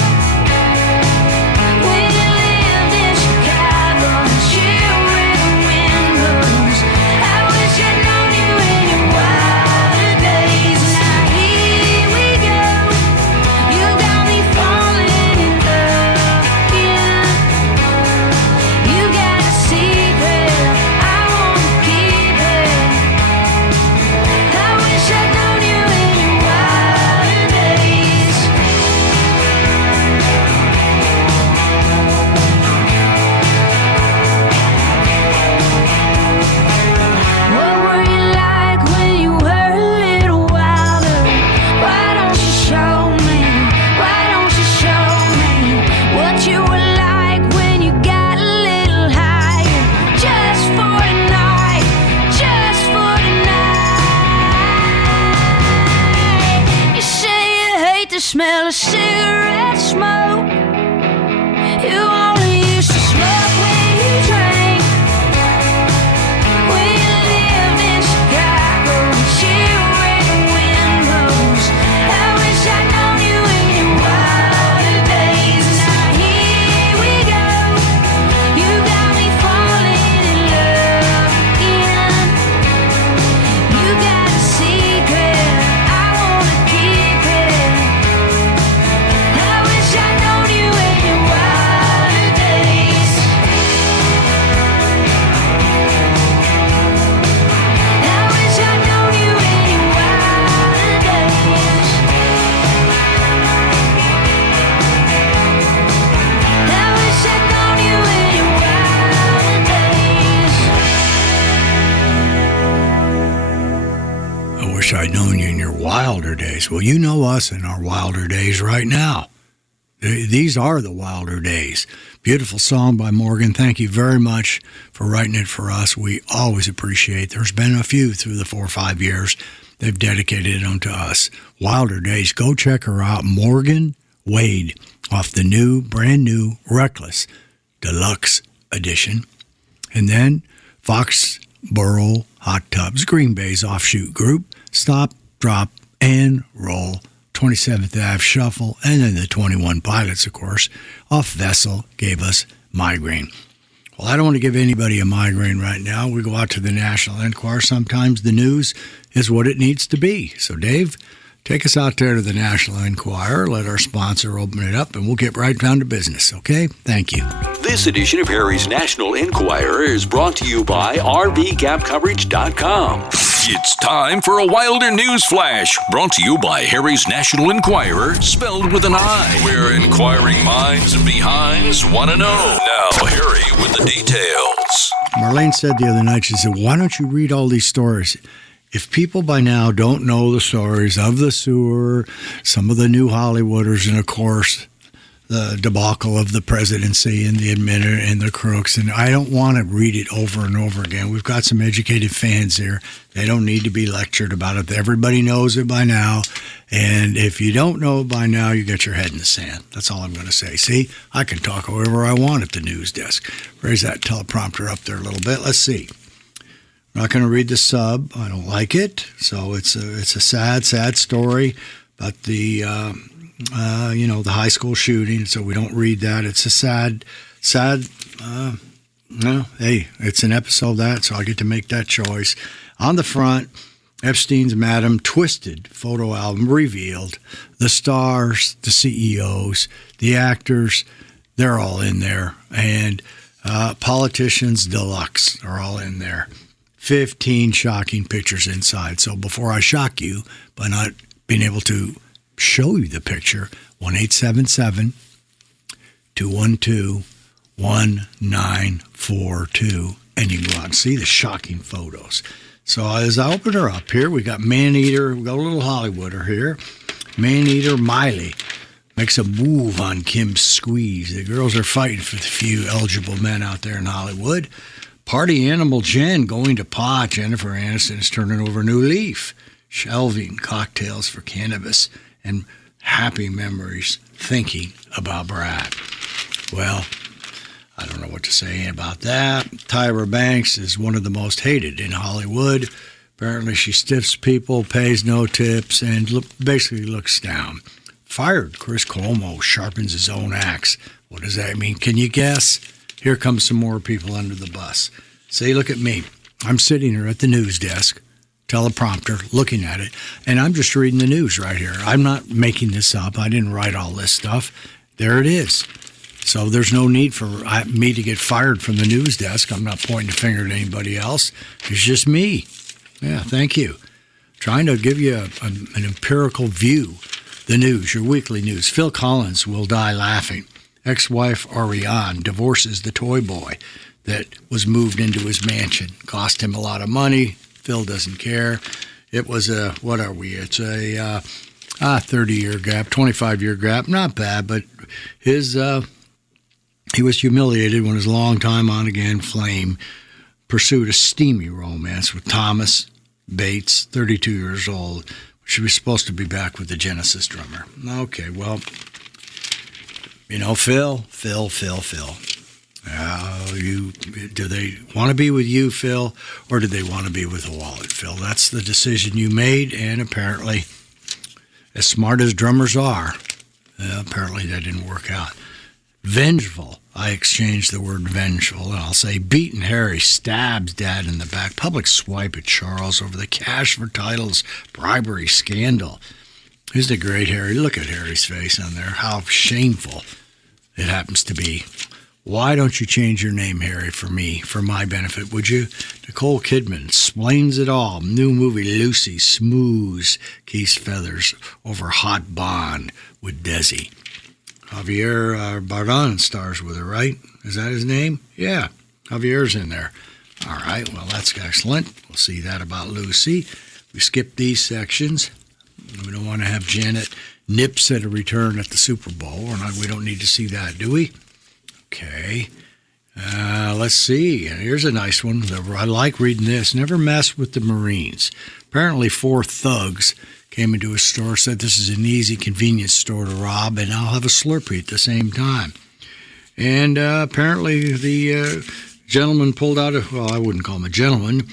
When you lived in Chicago and you where the wind blows. I wish I'd known you in your wilder days. Now here we go. You got me falling in love again. You got a secret I wanna keep it. I wish I'd known you in your wilder days. What were you like when you were a little wilder? Why don't you show me? Why don't you show me what you were like when you got a little higher? Just for tonight, just for tonight. You say you hate the smell of cigarette smoke. You only used to smoke when you drank. When you lived in Chicago and you where the wind blows. I wish I'd known you in your wilder days. Now here we go. You got me falling in love again. You got a secret I wanna keep it. I wish I'd known you in your wilder days. I wish I'd known you in your wilder days. I wish I'd known you in your wilder days. I wish I'd known you in your wilder days. Well, you know us in our wilder days right now. These are the wilder days. Beautiful song by Morgan. Thank you very much for writing it for us. We always appreciate. There's been a few through the 4 or 5 years. They've dedicated them to us. Wilder Days. Go check her out. Morgan Wade off the brand new Reckless Deluxe Edition. And then Foxborough Hot Tubs, Green Bay's offshoot group. Stop, Drop, and Roll. 27th Ave Shuffle, and then the 21 Pilots, of course, off Vessel gave us Migraine. Well, I don't want to give anybody a migraine right now. We go out to the National Enquirer. Sometimes the news is what it needs to be. So, Dave, take us out there to the National Enquirer. Let our sponsor open it up, and we'll get right down to business, okay? Thank you. This edition of Harry's National Enquirer is brought to you by RVGapCoverage.com. It's time for a Wilder News Flash, brought to you by Harry's National Enquirer, spelled with an I, where inquiring minds and behinds want to know. Now, Harry with the details. Marlene said the other night, she said, why don't you read all these stories? if people by now don't know the stories of the sewer, some of the new Hollywooders, and of course, the debacle of the presidency and the administrator and the crooks, and I don't want to read it over and over again. We've got some educated fans here. They don't need to be lectured about it. Everybody knows it by now, and if you don't know it by now, you got your head in the sand. That's all I'm going to say. See, I can talk however I want at the news desk. Raise that teleprompter up there a little bit. Let's see. I'm not going to read the sub. I don't like it. So it's a sad story about the the high school shooting. So we don't read that. It's a sad. Hey, it's an episode of that, so I get to make that choice. On the front, Epstein's Madam Twisted photo album revealed. The stars, the CEOs, the actors, they're all in there, and politicians deluxe are all in there. 15 shocking pictures inside. So before I shock you by not being able to show you the picture, 1-877-212-1942, and you can go out and see the shocking photos. So as I open her up here, we got Maneater, we got a little Hollywooder here. Maneater Miley makes a move on Kim's squeeze. The girls are fighting for the few eligible men out there in Hollywood. Party Animal Jen going to pot. Jennifer Aniston is turning over a new leaf. Shelving cocktails for cannabis and happy memories thinking about Brad. Well, I don't know what to say about that. Tyra Banks is one of the most hated in Hollywood. Apparently she stiffs people, pays no tips, and basically looks down. Fired Chris Cuomo sharpens his own axe. What does that mean? Can you guess? Here comes some more people under the bus. See, look at me. I'm sitting here at the news desk, teleprompter, looking at it, and I'm just reading the news right here. I'm not making this up. I didn't write all this stuff. There it is. So there's no need for me to get fired from the news desk. I'm not pointing a finger at anybody else. It's just me. Yeah, thank you. Trying to give you an empirical view. The news, your weekly news. Phil Collins will die laughing. Ex-wife Ariane divorces the toy boy that was moved into his mansion. Cost him a lot of money. Phil doesn't care. It was a, what are we? It's a 30-year gap, 25-year gap. Not bad, but he was humiliated when his longtime on-again flame pursued a steamy romance with Thomas Bates, 32 years old. She was supposed to be back with the Genesis drummer. Okay, well, Phil. Do they want to be with you, Phil, or do they want to be with a wallet, Phil? That's the decision you made, and apparently, as smart as drummers are, apparently that didn't work out. Vengeful. I exchanged the word vengeful, and I'll say beaten Harry stabs dad in the back. Public swipe at Charles over the cash for titles bribery scandal. Here's the great Harry. Look at Harry's face on there. How shameful it happens to be. Why don't you change your name, Harry, for me, for my benefit, would you? Nicole Kidman explains it all. New movie, Lucy, smooths Keith's feathers over hot bond with Desi. Javier Bardem stars with her, right? Is that his name? Yeah, Javier's in there. All right, well, that's excellent. We'll see that about Lucy. We skip these sections. We don't want to have Janet Nips at a return at the Super Bowl, or not. We don't need to see that, do we? Okay. Let's see. Here's a nice one. I like reading this. Never mess with the Marines. Apparently 4 thugs came into a store, said this is an easy, convenience store to rob, and I'll have a Slurpee at the same time. And apparently the gentleman pulled out I wouldn't call him a gentleman.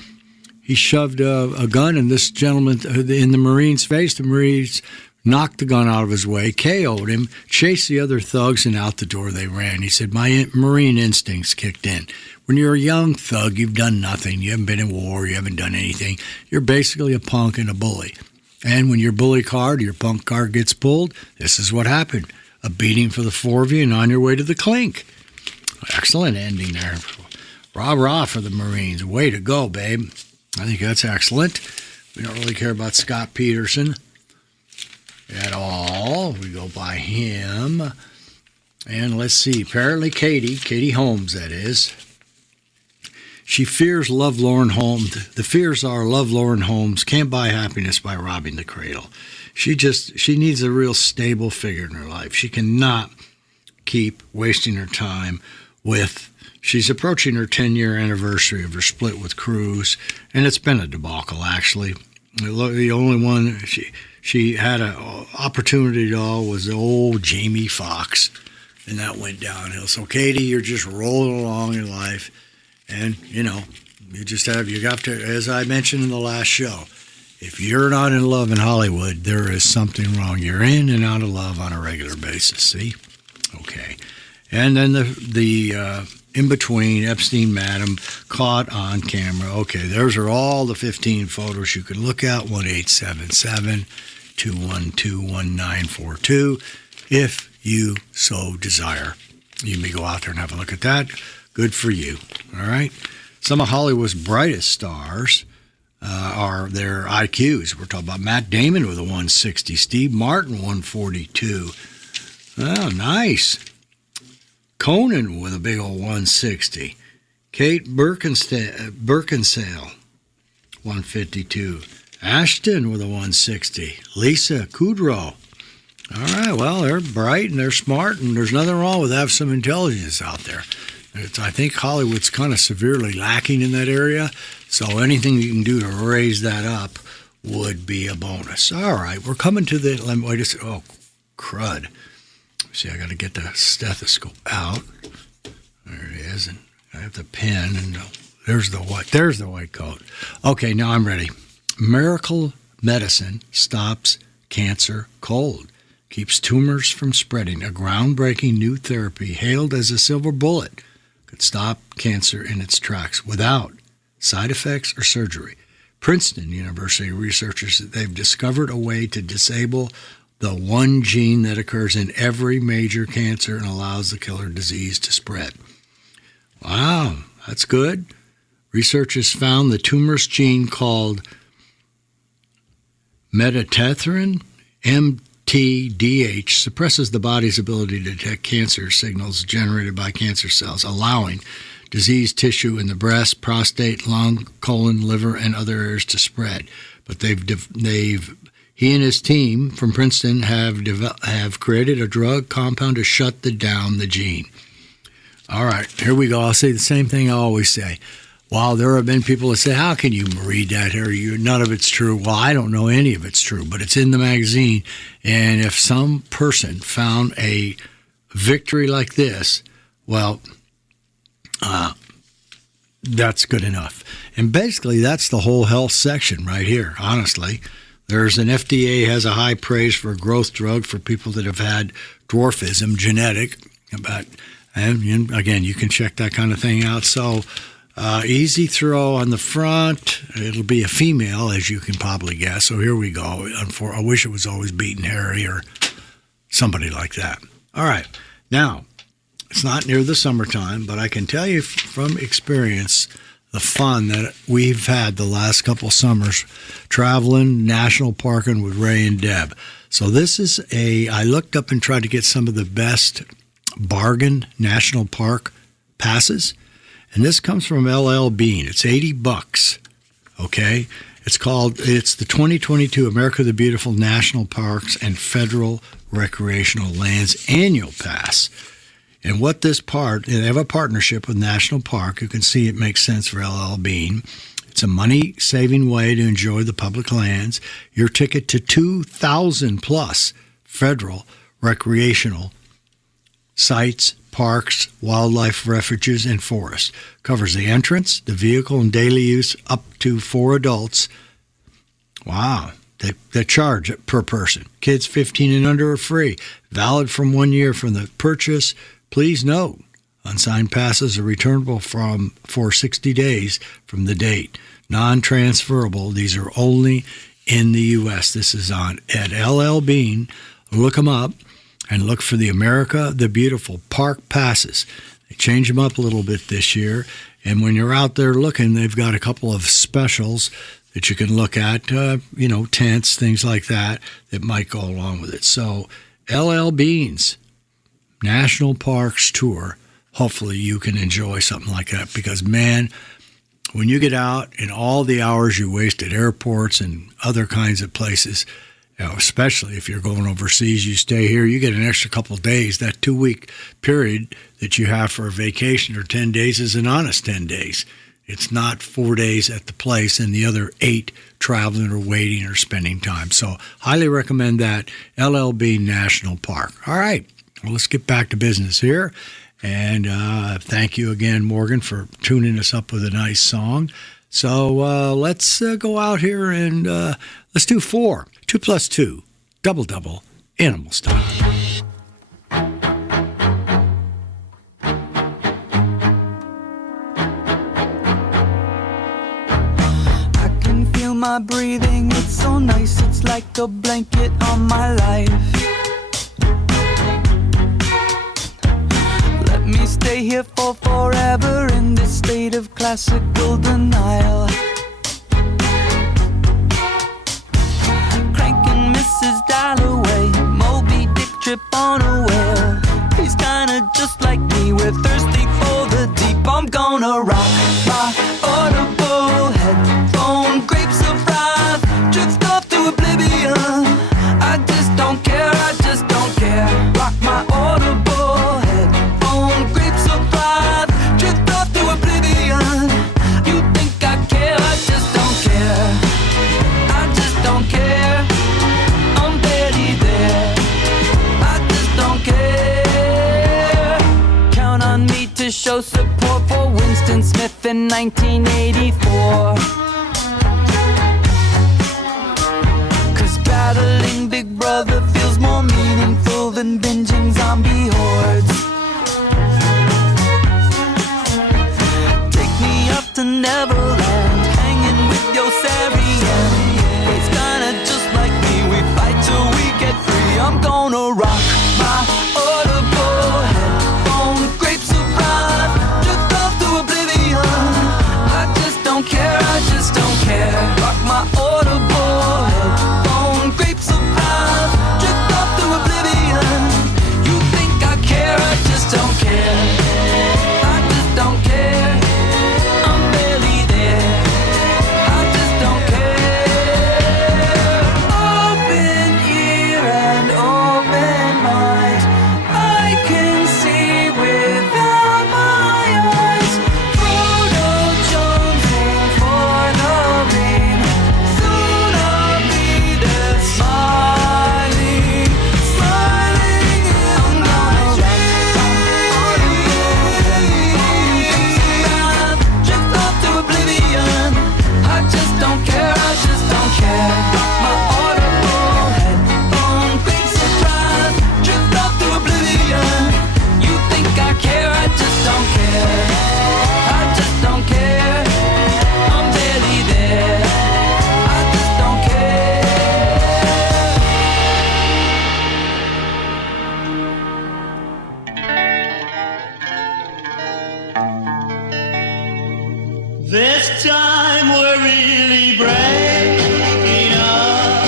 He shoved a gun in this gentleman in the Marine's face. The Marines knocked the gun out of his way, KO'd him, chased the other thugs, and out the door they ran. He said, my Marine instincts kicked in. When you're a young thug, you've done nothing. You haven't been in war. You haven't done anything. You're basically a punk and a bully. And when your bully card, your punk card gets pulled, this is what happened. A beating for the 4 of you and on your way to the clink. Excellent ending there. Rah-rah for the Marines. Way to go, babe. I think that's excellent. We don't really care about Scott Peterson at all. We go by him. And let's see. Apparently Katie Holmes, that is. She fears lovelorn homes. The fears are lovelorn homes can't buy happiness by robbing the cradle. She needs a real stable figure in her life. She cannot keep wasting her time with. She's approaching her 10-year anniversary of her split with Cruz, and it's been a debacle, actually. The only one she had an opportunity at all was the old Jamie Foxx, and that went downhill. So, Katie, you're just rolling along in life, and, you have to, as I mentioned in the last show, if you're not in love in Hollywood, there is something wrong. You're in and out of love on a regular basis, see? Okay. And then the in-between, Epstein Madam, caught on camera. Okay, those are all the 15 photos you can look at, 1-877-212-1942, if you so desire. You may go out there and have a look at that. Good for you, all right? Some of Hollywood's brightest stars are their IQs. We're talking about Matt Damon with a 160, Steve Martin, 142. Oh, nice. Conan with a big old 160. Kate Beckinsale, 152. Ashton with a 160. Lisa Kudrow. All right, well, they're bright and they're smart, and there's nothing wrong with having some intelligence out there. I think Hollywood's kind of severely lacking in that area, so anything you can do to raise that up would be a bonus. All right, we're coming to the... Wait a second. Oh, crud. See, I got to get the stethoscope out. There it is, and I have the pen, and there's the white coat. Okay, now I'm ready. Miracle medicine stops cancer cold, keeps tumors from spreading. A groundbreaking new therapy hailed as a silver bullet could stop cancer in its tracks without side effects or surgery. Princeton University researchers, they've discovered a way to disable the one gene that occurs in every major cancer and allows the killer disease to spread. Wow, that's good. Researchers found the tumorous gene called metatherin, MTDH, suppresses the body's ability to detect cancer signals generated by cancer cells, allowing diseased tissue in the breast, prostate, lung, colon, liver, and other areas to spread. But he and his team from Princeton have created a drug compound to shut down the gene. All right, here we go. I'll say the same thing I always say. While there have been people that say, how can you read that here? None of it's true. Well, I don't know any of it's true, but it's in the magazine. And if some person found a victory like this, well, that's good enough. And basically, that's the whole health section right here, honestly. There's an FDA has a high praise for a growth drug for people that have had dwarfism, genetic. And again, you can check that kind of thing out. So easy throw on the front. It'll be a female, as you can probably guess. So here we go. I wish it was always Beaten Harry or somebody like that. All right. Now, it's not near the summertime, but I can tell you from experience the fun that we've had the last couple summers traveling, national parking with Ray and Deb. So this is I looked up and tried to get some of the best bargain national park passes, and this comes from LL Bean. It's $80, okay? It's the 2022 America the Beautiful National Parks and Federal Recreational Lands Annual Pass. And what they have a partnership with National Park. You can see it makes sense for LL Bean. It's a money-saving way to enjoy the public lands. Your ticket to 2,000 plus federal recreational sites, parks, wildlife refuges, and forests. Covers the entrance, the vehicle, and daily use up to 4 adults. Wow. They charge per person. Kids 15 and under are free. Valid from 1 year from the purchase. Please note, unsigned passes are returnable for 60 days from the date. Non-transferable. These are only in the U.S. This is on at LL Bean. Look them up and look for the America the Beautiful Park passes. They change them up a little bit this year. And when you're out there looking, they've got a couple of specials that you can look at, tents, things like that might go along with it. So LL Bean's National Parks Tour, hopefully you can enjoy something like that because, man, when you get out in all the hours you waste at airports and other kinds of places, especially if you're going overseas, you stay here, you get an extra couple of days. That 2-week period that you have for a vacation or 10 days is an honest 10 days. It's not 4 days at the place and the other 8 traveling or waiting or spending time. So highly recommend that, LLB National Park. All right, well, let's get back to business here. And thank you again, Morgan, for tuning us up with a nice song. So let's go out here and let's do 4. 2 plus 2, double, animal style. I can feel my breathing, it's so nice, it's like a blanket on my life. Let me stay here for forever in this state of classical denial. Mrs. Dalloway, Moby Dick, trip on a whale. He's kinda just like me, we're thirsty for the deep. I'm gonna rock my audible headphone, grapes of wrath, drift off to oblivion. I just don't care, I just don't care. Rock my audible headphone, grapes of wrath, drift off to oblivion. You think I care, I just don't care. I just don't care. To show support for Winston Smith in 1984. 'Cause battling Big Brother feels more meaningful than binging zombie hordes. Take me up to Neverland, hanging with Yossarian. He's kinda just like me, we fight till we get free. I'm gonna rock my audible headphone, grapes of wrath, drift off to oblivion. I just don't care, I just don't care. Rock my audible headphone, grapes of wrath, drift off to oblivion. You think I care, I just don't care. I just don't care. I'm barely there. I just don't care. Open ear and open mind. I can see without my eyes. Photo jonesing for the rain. Soon I'll be there, smiling, smiling in my dreams. Drift off to oblivion. I just don't care, I just don't care. My audible headphone, grapes of wrath, drift off to oblivion. You think I care, I just don't care. I just don't care. I'm barely there. I just don't care. This time we're really breaking up.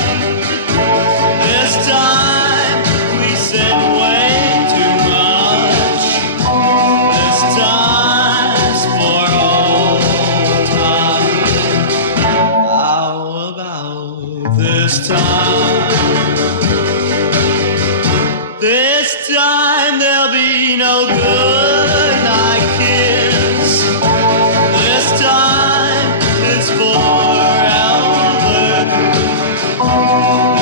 This time we said way too much. This time's for old time. How about this time? This time there'll be no good night kiss. This time is forever.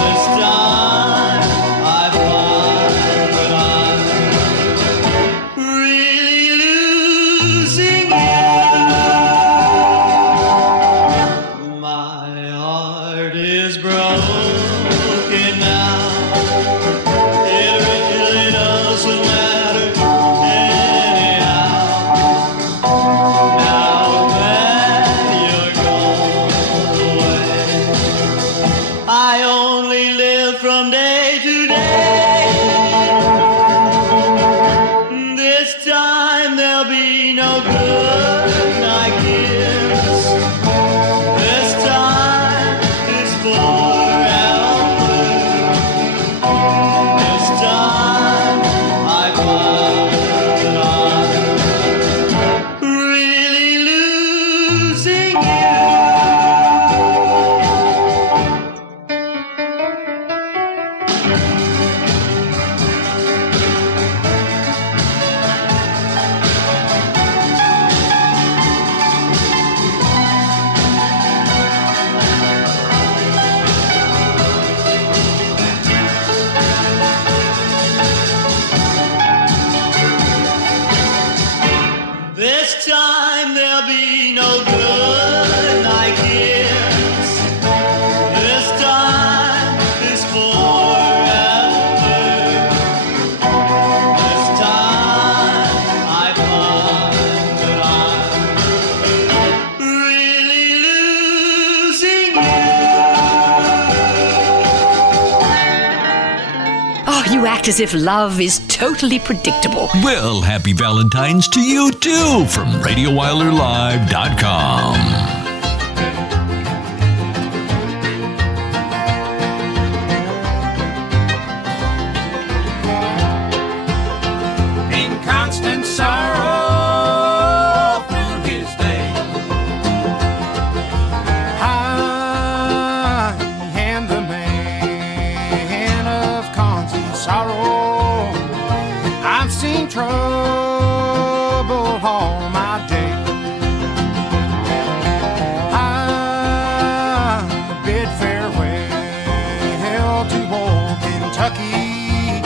This time I find that I'm really losing you. My heart is broken now. It really doesn't matter anyhow. Now that you're gone away, I only live from day to day. This time there'll be no good night kiss. This time is forever. This time I find that I'm really losing This time there'll be no good night kiss. This time is forever. This time I find that I'm really losing you. Oh, you act as if love is totally predictable. Well, happy Valentines to you too from RadioWilderLive.com. In constant sorrow through his day, I am the man of constant sorrow. I've seen trouble all my day. I bid farewell to old Kentucky,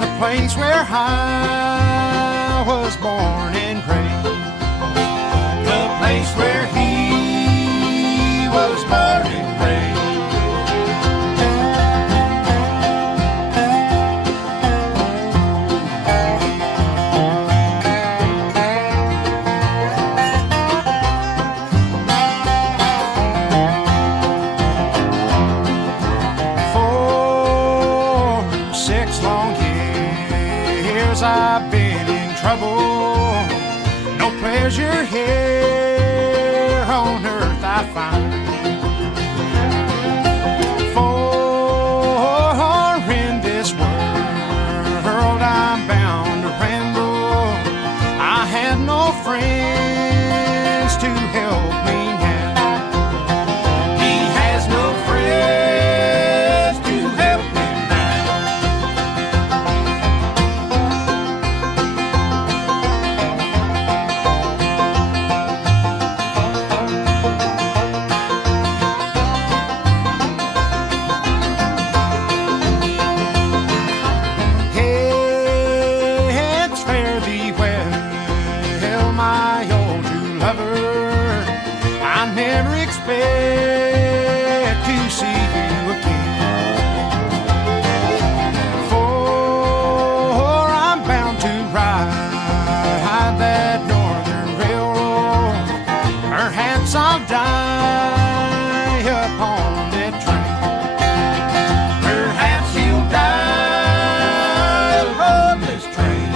the place where I was born and raised, the place where he was born and raised. I've been in trouble. No pleasure here on earth I find. For in this world I'm bound to ramble. I had no friends to help me now. He has no friends to help me now. Expect to see you again, for I'm bound to ride that northern railroad. Perhaps I'll die upon that train. Perhaps you'll die upon this train.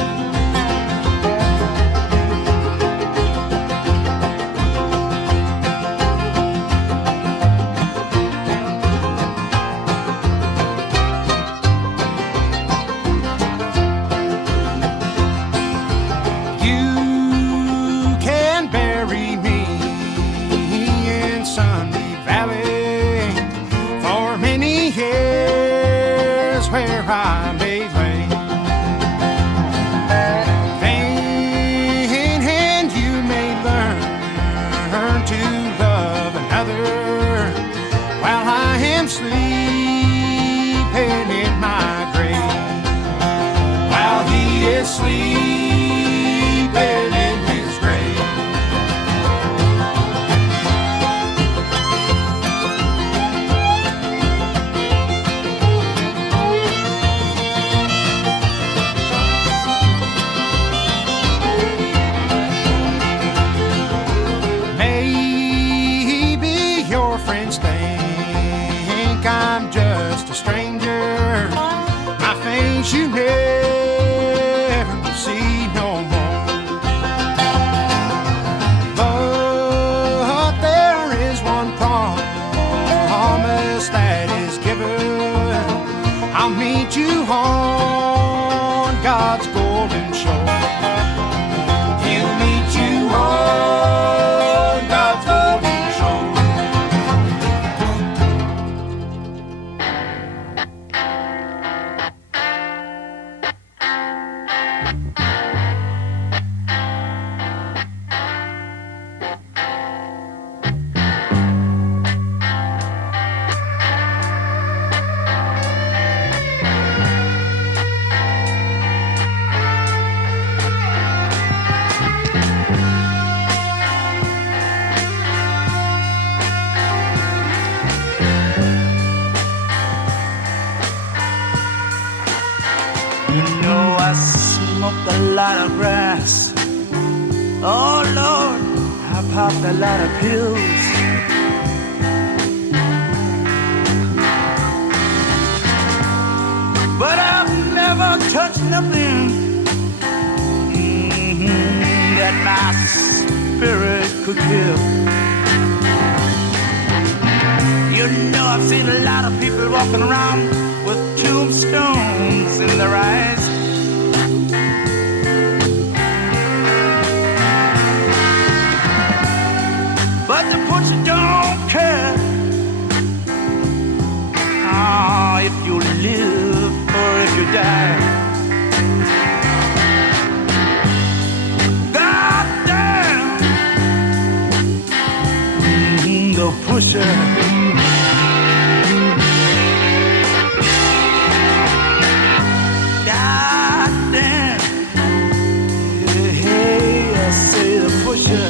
I may lay. Then and you may learn to love another while I am sleeping in my grave. While he is sleeping in his grave. I'm just a stranger. My face you never will see no more. But there is one promise that is given. I'll meet you on God's golden shore. He'll meet you on God's golden shore. smoked a lot of grass. Oh Lord, I popped a lot of pills. But I've never touched nothing that my spirit could kill. You know, I've seen a lot of people walking around with tombstones in their eyes. But the butcher don't care if you live or if you die. God damn, the pusher. God damn, hey, I say the pusher.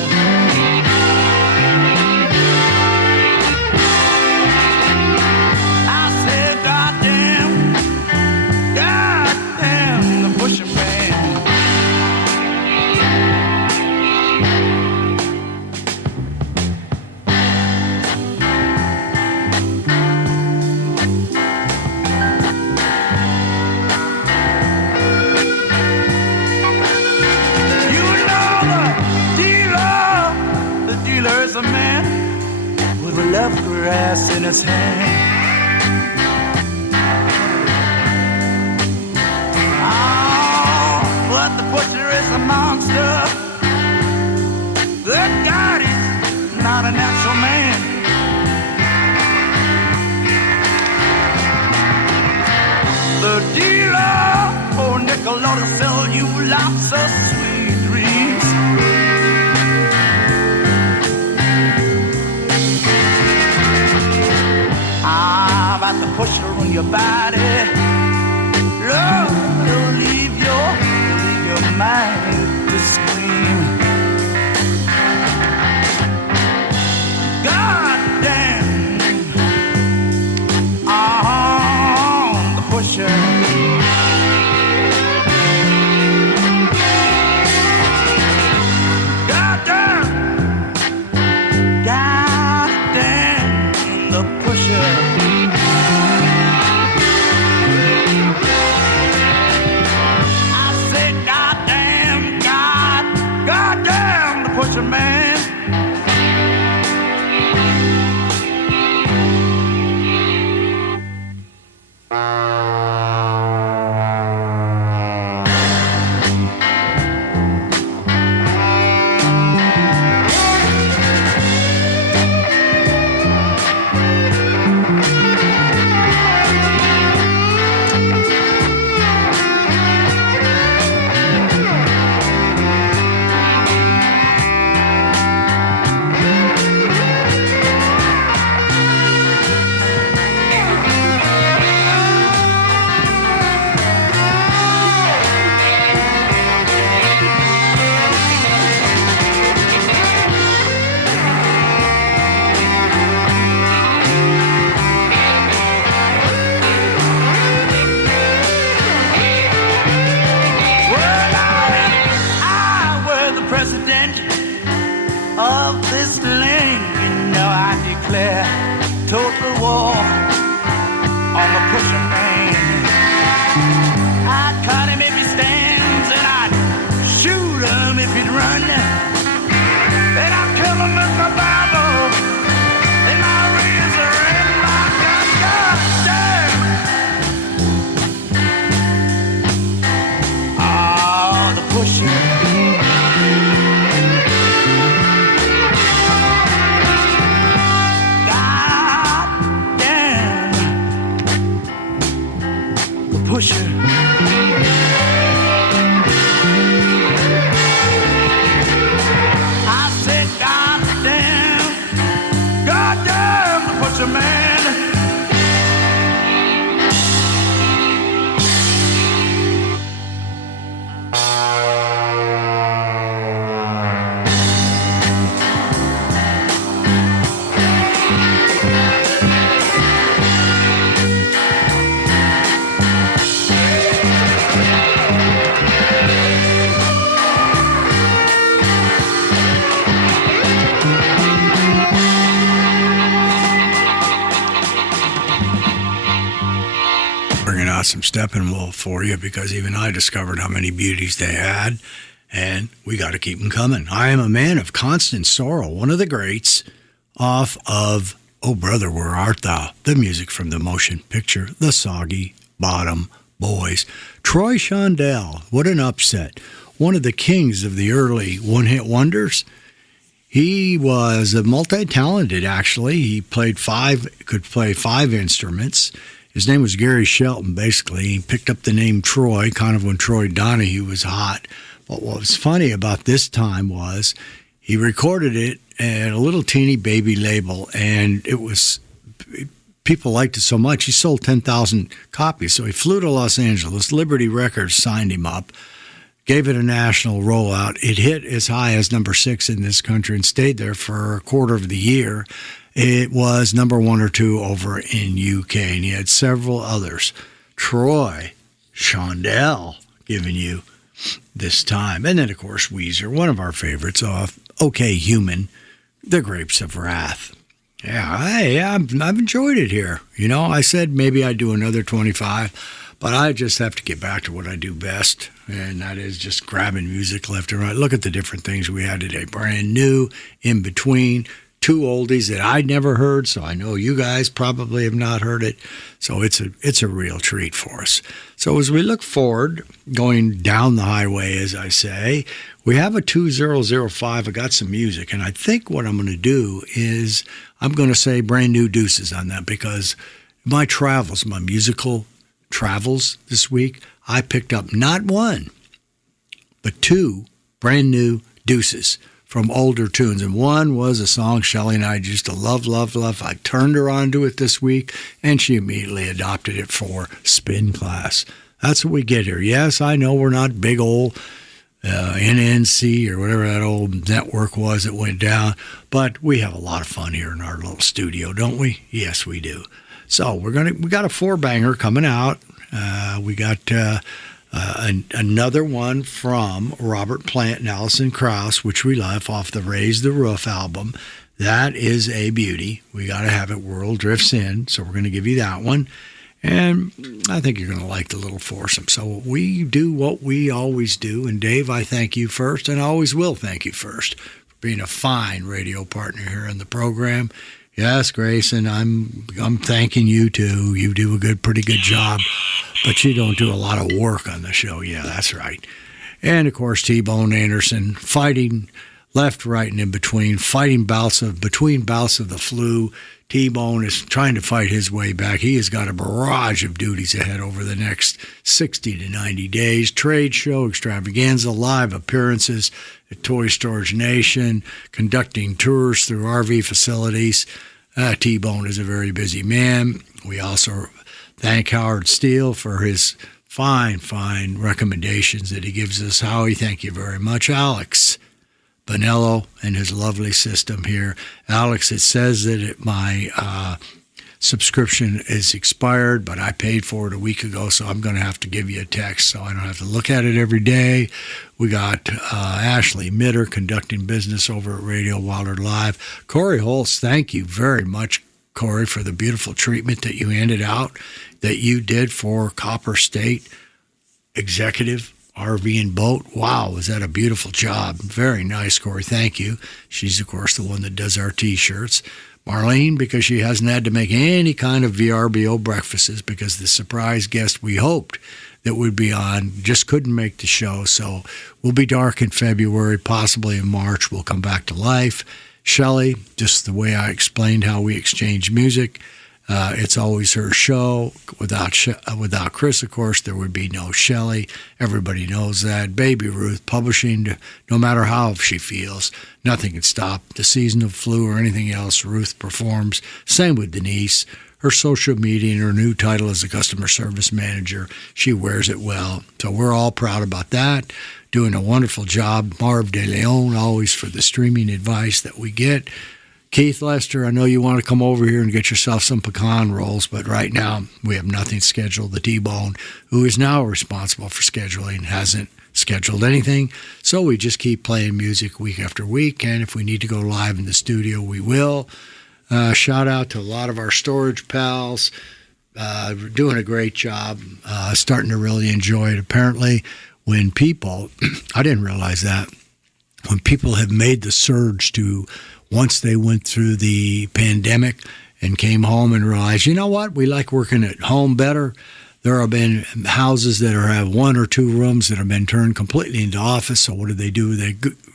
A man with a left grass in his hand. Oh, but the butcher is a monster. Good God, he's not a natural man. The dealer, oh nickel, ought to sell you lots of sweet dreams. About the pusher on your body, love will leave your mind to scream. God damn, the pusher. God damn, the pusher. Pusher man. Of this land, you know I declare total war on the pusher man. I'd cut him if he stands, and I'd shoot him if he'd run. And I'd kill him with my Bible and my razor and my gun. God damn! Oh, the pusher. Pusher. I said, God damn, the pusher man. bringing out some Steppenwolf for you because even I discovered how many beauties they had, and we got to keep them coming. I Am a Man of Constant Sorrow, one of the greats off of Oh Brother, Where Art Thou? The music from the motion picture, The Soggy Bottom Boys. Troy Shondell, what an upset. One of the kings of the early one-hit wonders. He was a multi-talented, actually. He could play five instruments. His name was Gary Shelton, basically. He picked up the name Troy, kind of when Troy Donahue was hot. But what was funny about this time was he recorded it at a little teeny baby label, and people liked it so much, he sold 10,000 copies. So he flew to Los Angeles. Liberty Records signed him up, gave it a national rollout. It hit as high as number 6 in this country and stayed there for a quarter of the year. It was number 1 or 2 over in UK, and he had several others. Troy Shondell giving you this time. And then, of course, Weezer, one of our favorites off OK Human, The Grapes of Wrath. Yeah, I've enjoyed it here. You know, I said maybe I'd do another 25, but I just have to get back to what I do best, and that is just grabbing music left and right. Look at the different things we had today. Brand new, in between, 2 oldies that I'd never heard, so I know you guys probably have not heard it. So it's a real treat for us. So as we look forward, going down the highway, as I say, we have a 2005. I got some music, and I think what I'm going to do is I'm going to say brand new Deuces on that, because my travels, my musical travels this week, I picked up not 1, but 2 brand new Deuces from older tunes. And one was a song Shelley and I used to love. I turned her onto it this week, and she immediately adopted it for spin class. That's what we get here. Yes, I know we're not big old NNC or whatever that old network was that went down, but we have a lot of fun here in our little studio, don't we? Yes, we do. So we got a 4-banger coming out. We got another one from Robert Plant and Alison Krauss, which we love, off the Raise the Roof album. That is a beauty. We got to have it. World Drifts In, so we're going to give you that one. And I think you're going to like the little foursome. So we do what we always do. And Dave, I thank you first, and I always will thank you first for being a fine radio partner here in the program. Yes, Grayson, I'm thanking you too. You do a pretty good job, but you don't do a lot of work on the show. Yeah, that's right. And of course, T-Bone Anderson fighting left, right, and in between, fighting between bouts of the flu. T-Bone is trying to fight his way back. He has got a barrage of duties ahead over the next 60 to 90 days. Trade show extravaganza, live appearances at Toy Storage Nation, conducting tours through RV facilities. T-Bone is a very busy man. We also thank Howard Steele for his fine recommendations that he gives us. Howie, thank you very much. Alex Bonello and his lovely system here. Alex, it says that my subscription is expired, but I paid for it a week ago, so I'm going to have to give you a text so I don't have to look at it every day. We got Ashley Mitter conducting business over at Radio Wilder Live. Corey Holtz, thank you very much, Corey, for the beautiful treatment that you handed out, that you did for Copper State Executive RV and Boat. Wow, was that a beautiful job. Very nice, Corey. Thank you. She's, of course, the one that does our T-shirts. Marlene, because she hasn't had to make any kind of VRBO breakfasts because the surprise guest we hoped that would be on just couldn't make the show. So we'll be dark in February, possibly in March. We'll come back to life. Shelley, just the way I explained how we exchange music, it's always her show. Without Chris, of course, there would be no Shelley. Everybody knows that. Baby Ruth, publishing, no matter how she feels, nothing can stop the seasonal flu or anything else. Ruth performs. Same with Denise. Her social media and her new title as a customer service manager, she wears it well. So we're all proud about that. Doing a wonderful job. Marv De Leon, always for the streaming advice that we get. Keith Lester, I know you want to come over here and get yourself some pecan rolls, but right now we have nothing scheduled. The T-Bone, who is now responsible for scheduling, hasn't scheduled anything. So we just keep playing music week after week, and if we need to go live in the studio, we will. Shout out to a lot of our storage pals. doing a great job, starting to really enjoy it. Apparently, when people, I didn't realize that, when people have made the surge to, once they went through the pandemic and came home and realized, you know what, we like working at home better. There have been houses that have 1 or 2 rooms that have been turned completely into office. So what do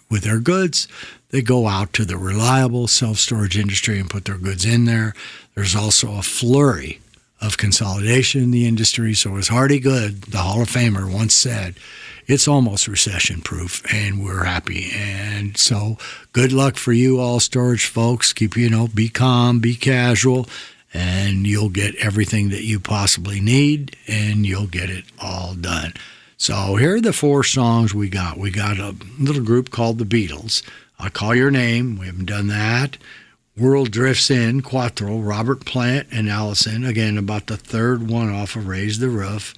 with their goods? They go out to the reliable self-storage industry and put their goods in there. There's also a flurry of consolidation in the industry. So as Hardy Good, the Hall of Famer, once said, it's almost recession-proof, and we're happy. And so good luck for you all storage folks. Be calm, be casual, and you'll get everything that you possibly need, and you'll get it all done. So here are the 4 songs we got. We got a little group called the Beatles. I'll Call Your Name. We haven't done that. World Drifts In, Quattro, Robert Plant and Allison. Again, about the 3rd one off of Raise the Roof.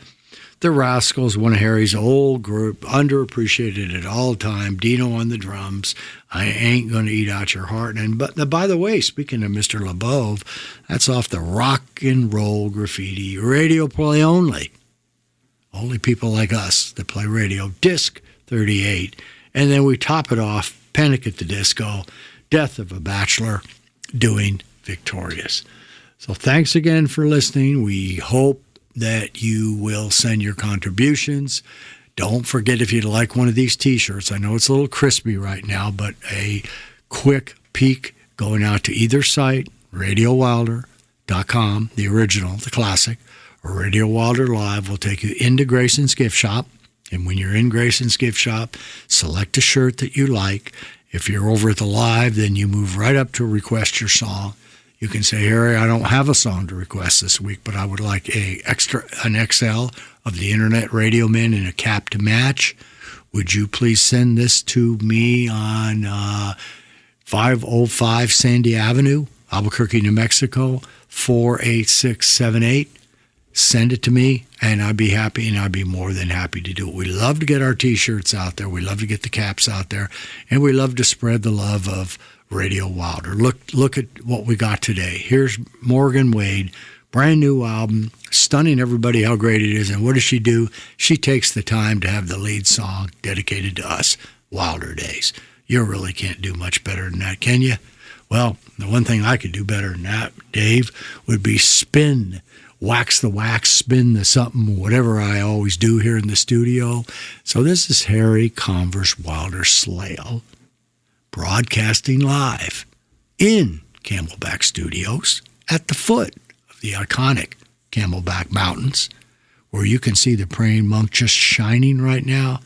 The Rascals, one of Harry's old group, underappreciated at all time. Dino on the drums. I Ain't Gonna Eat Out Your Heart. And but by the way, speaking of Mr. LeBeau, that's off the Rock and Roll Graffiti radio play only. Only people like us that play radio. Disc 38. And then we top it off, Panic at the Disco, Death of a Bachelor, doing Victorious. So thanks again for listening. We hope that you will send your contributions. Don't forget, if you'd like one of these T-shirts, I know it's a little crispy right now, but a quick peek going out to either site, RadioWilder.com, the original, the classic, or Radio Wilder Live will take you into Grayson's gift shop. And when you're in Grayson's gift shop, select a shirt that you like. If you're over at the live, then you move right up to request your song. You can say, Harry, I don't have a song to request this week, but I would like an XL of the Internet Radio Men in a cap to match. Would you please send this to me on 505 Sandy Avenue, Albuquerque, New Mexico, 48678. Send it to me, and I'd be happy, and I'd be more than happy to do it. We love to get our T-shirts out there. We love to get the caps out there, and we love to spread the love of Radio Wilder. Look at what we got today. Here's Morgan Wade, brand new album, stunning everybody how great it is. And what does she do? She takes the time to have the lead song dedicated to us, Wilder Days. You really can't do much better than that, can you? Well, the one thing I could do better than that, Dave, would be spin, wax the wax, spin the something, whatever I always do here in the studio. So this is Harry Converse Wilder Slale, broadcasting live in Camelback Studios at the foot of the iconic Camelback Mountains, where you can see the praying monk just shining right now.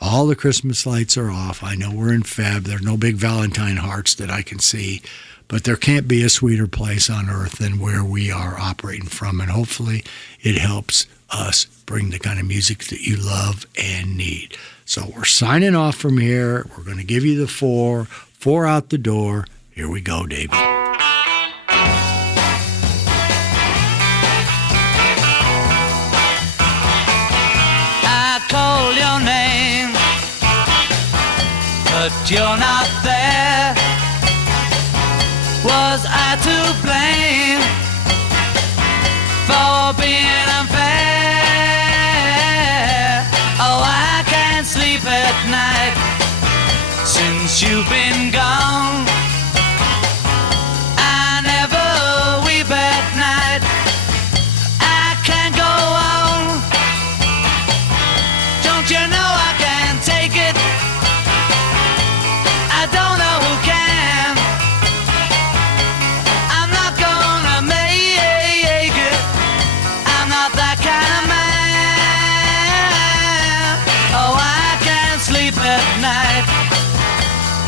All the Christmas lights are off. I know we're in Feb. There are no big Valentine hearts that I can see, but there can't be a sweeter place on earth than where we are operating from, and hopefully it helps us bring the kind of music that you love and need. So we're signing off from here. We're going to give you the 4 out the door. Here we go, David. I call your name, but you're not there. Was I to blame for being unfair? Oh, I can't sleep at night since you've been gone. I never weep at night. I can't go on. Don't you know I can't take it? I don't know who can. I'm not gonna make it. I'm not that kind of man. Oh, I can't sleep at night,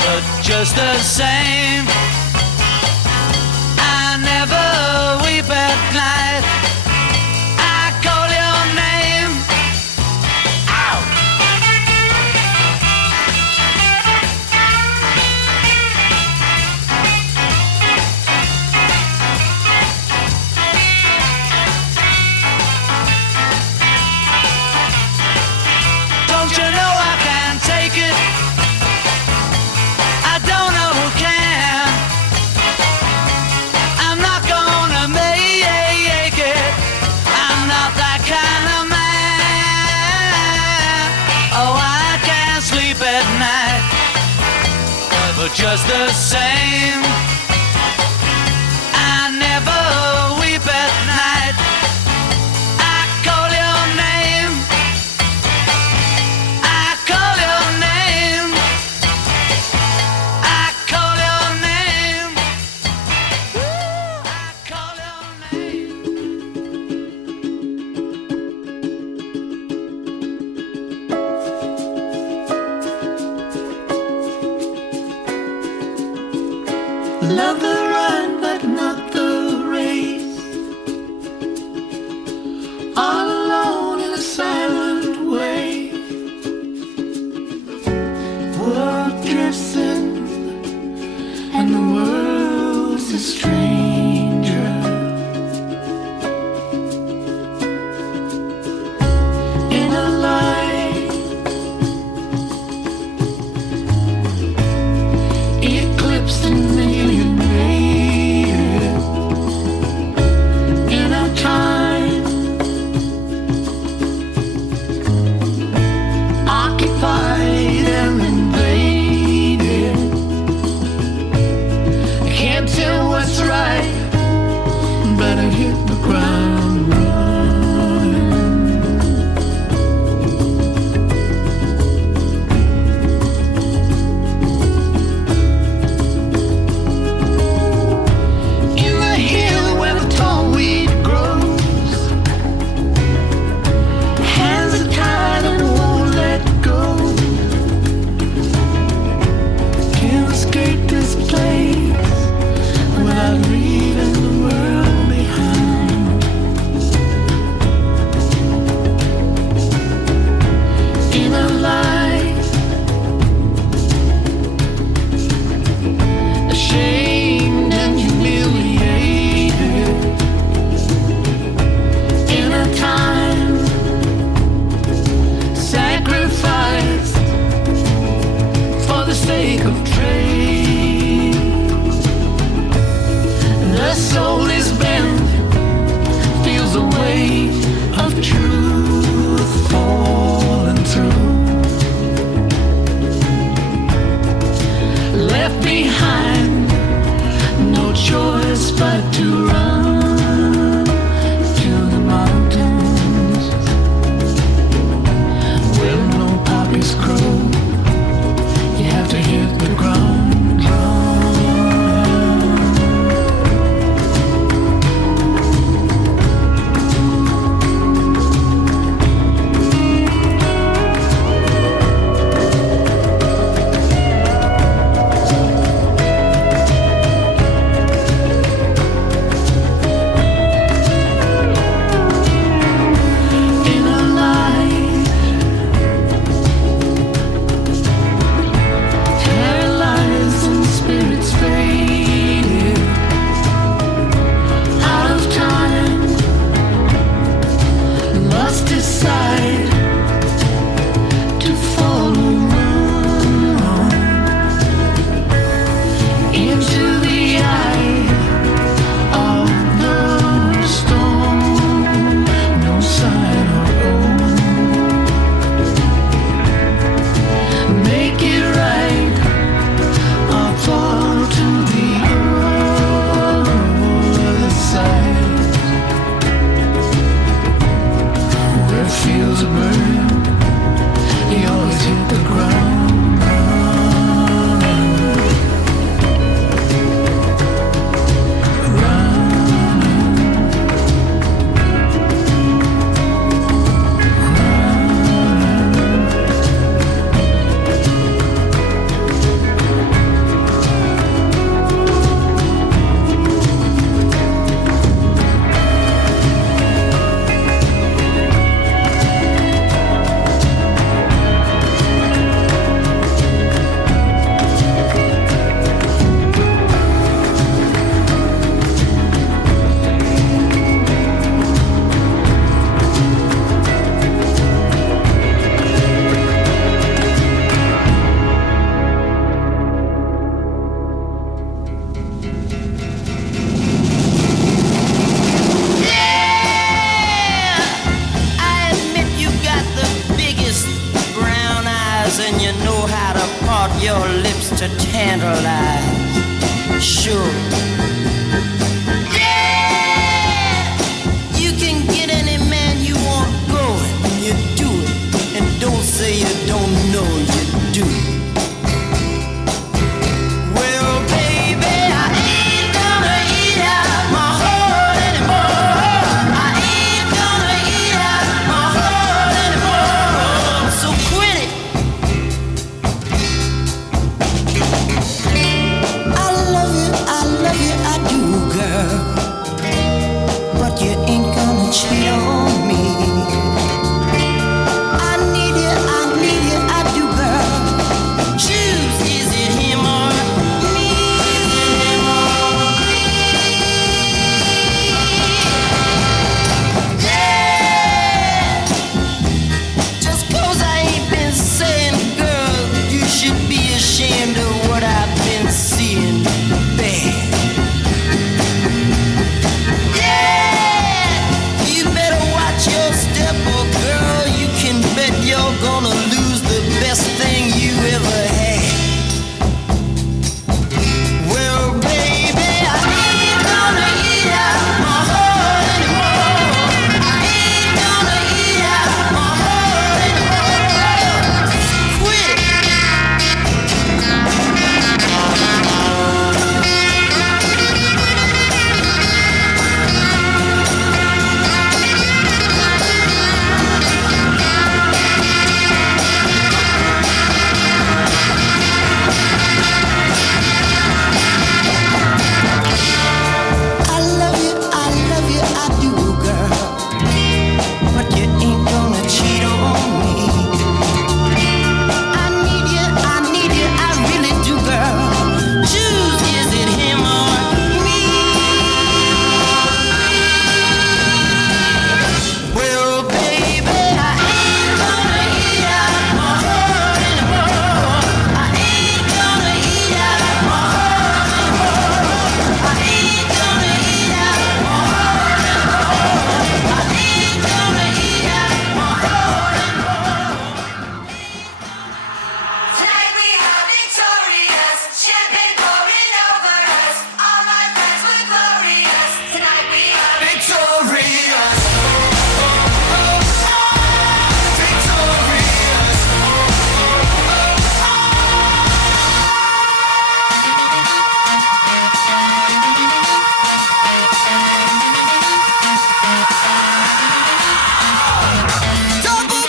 but just the same, I never weep at night. I call your name. Ow! Don't you know I can't take it? I don't know who can. I'm not gonna make it. But just the same, I never weep at night. I call your name, I call your name, I call your name, I call your name. your lips to tantalize. Sure. Yeah! You can get any man you want going when you do it. And don't say you don't know you do. Well, baby, I ain't gonna eat out my heart anymore. I ain't gonna eat out my heart anymore. So quit it. I love you, I do, girl. But you ain't gonna cheat on me. I need you, I do, girl. Choose, is it him or me? Yeah! Just 'cause I ain't been saying, girl, you should be ashamed of what I've been seeing, babe. Yeah! You better watch your step, oh girl. You can bet you're gonna lose the best thing you ever had. Well, baby, I ain't gonna eat out my heart anymore. I ain't gonna eat out my heart anymore. Quit it. I love you, I do, girl. But you ain't gonna cheat on me. I need you, I really do, girl. Choose, is it him or me? Well, baby, I ain't gonna eat out my heart anymore. I ain't gonna eat out my heart anymore. I ain't gonna eat out my heart anymore. I ain't gonna eat out my heart anymore. Tonight we are victorious, champagne pouring over us. All my friends were glorious. Tonight we are Victorious. Double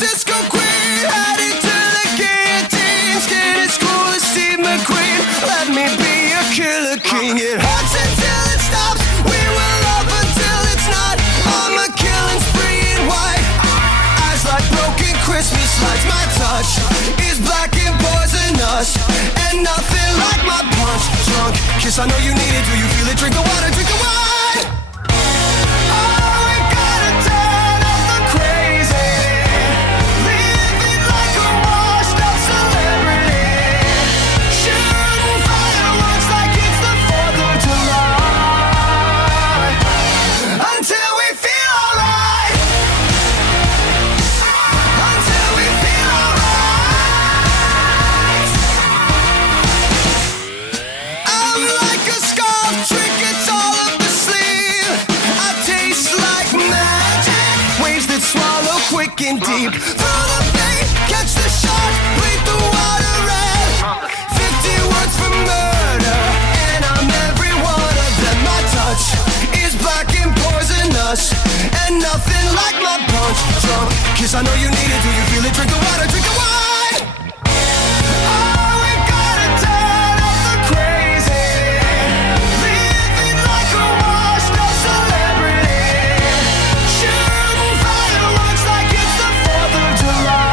disco queen, heading to the guillotine. Skin as cool as Steve McQueen. Let me be a killer king. It hurts until it stops. We will love until it's not. I'm a killing spree in white. Eyes like broken Christmas lights. My touch is black and poisonous. And nothing like my punch. Drunk kiss, I know you need it. Do you feel it? Drink the water, drink the wine. Oh, we gotta turn up the crazy. Living like a washed up celebrity. Shooting fireworks like it's the 4th of July. Until we feel alright. Until we feel alright. I'm like a scarf trick, it's all up the sleeve. I taste like magic, waves that swallow quick and deep. Throw the bait, catch the shark, bleed the water red. 50 words for murder, and I'm every one of them. My touch is black and poisonous, and nothing like my punch. Drunk kiss, I know you need it. Do you feel it? Drink the water, drink the wine. Oh, we gotta turn up the crazy. Living like a washed up celebrity. Shooting fireworks like it's the 4th of July.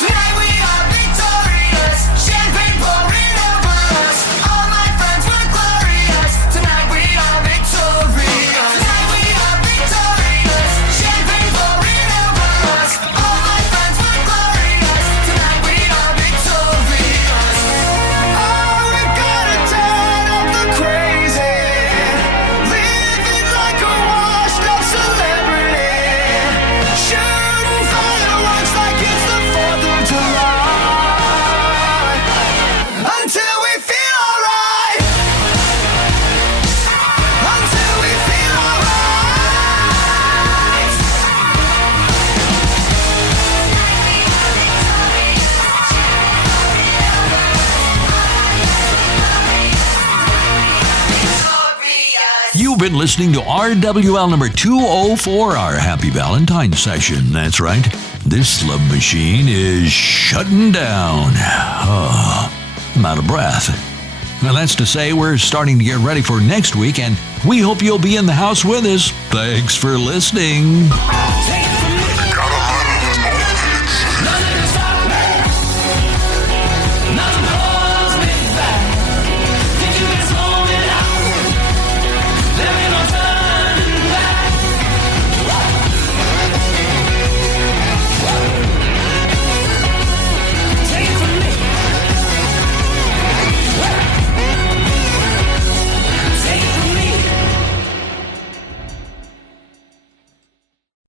Tonight we are victorious, champagne pouring over us. All my friends were glorious. Tonight we are victorious. Tonight we are victorious, champagne pouring You've been listening to RWL number 204, our Happy Valentine's session. That's right. This love machine is shutting down. Oh, I'm out of breath. Well, that's to say we're starting to get ready for next week, and we hope you'll be in the house with us. Thanks for listening. Take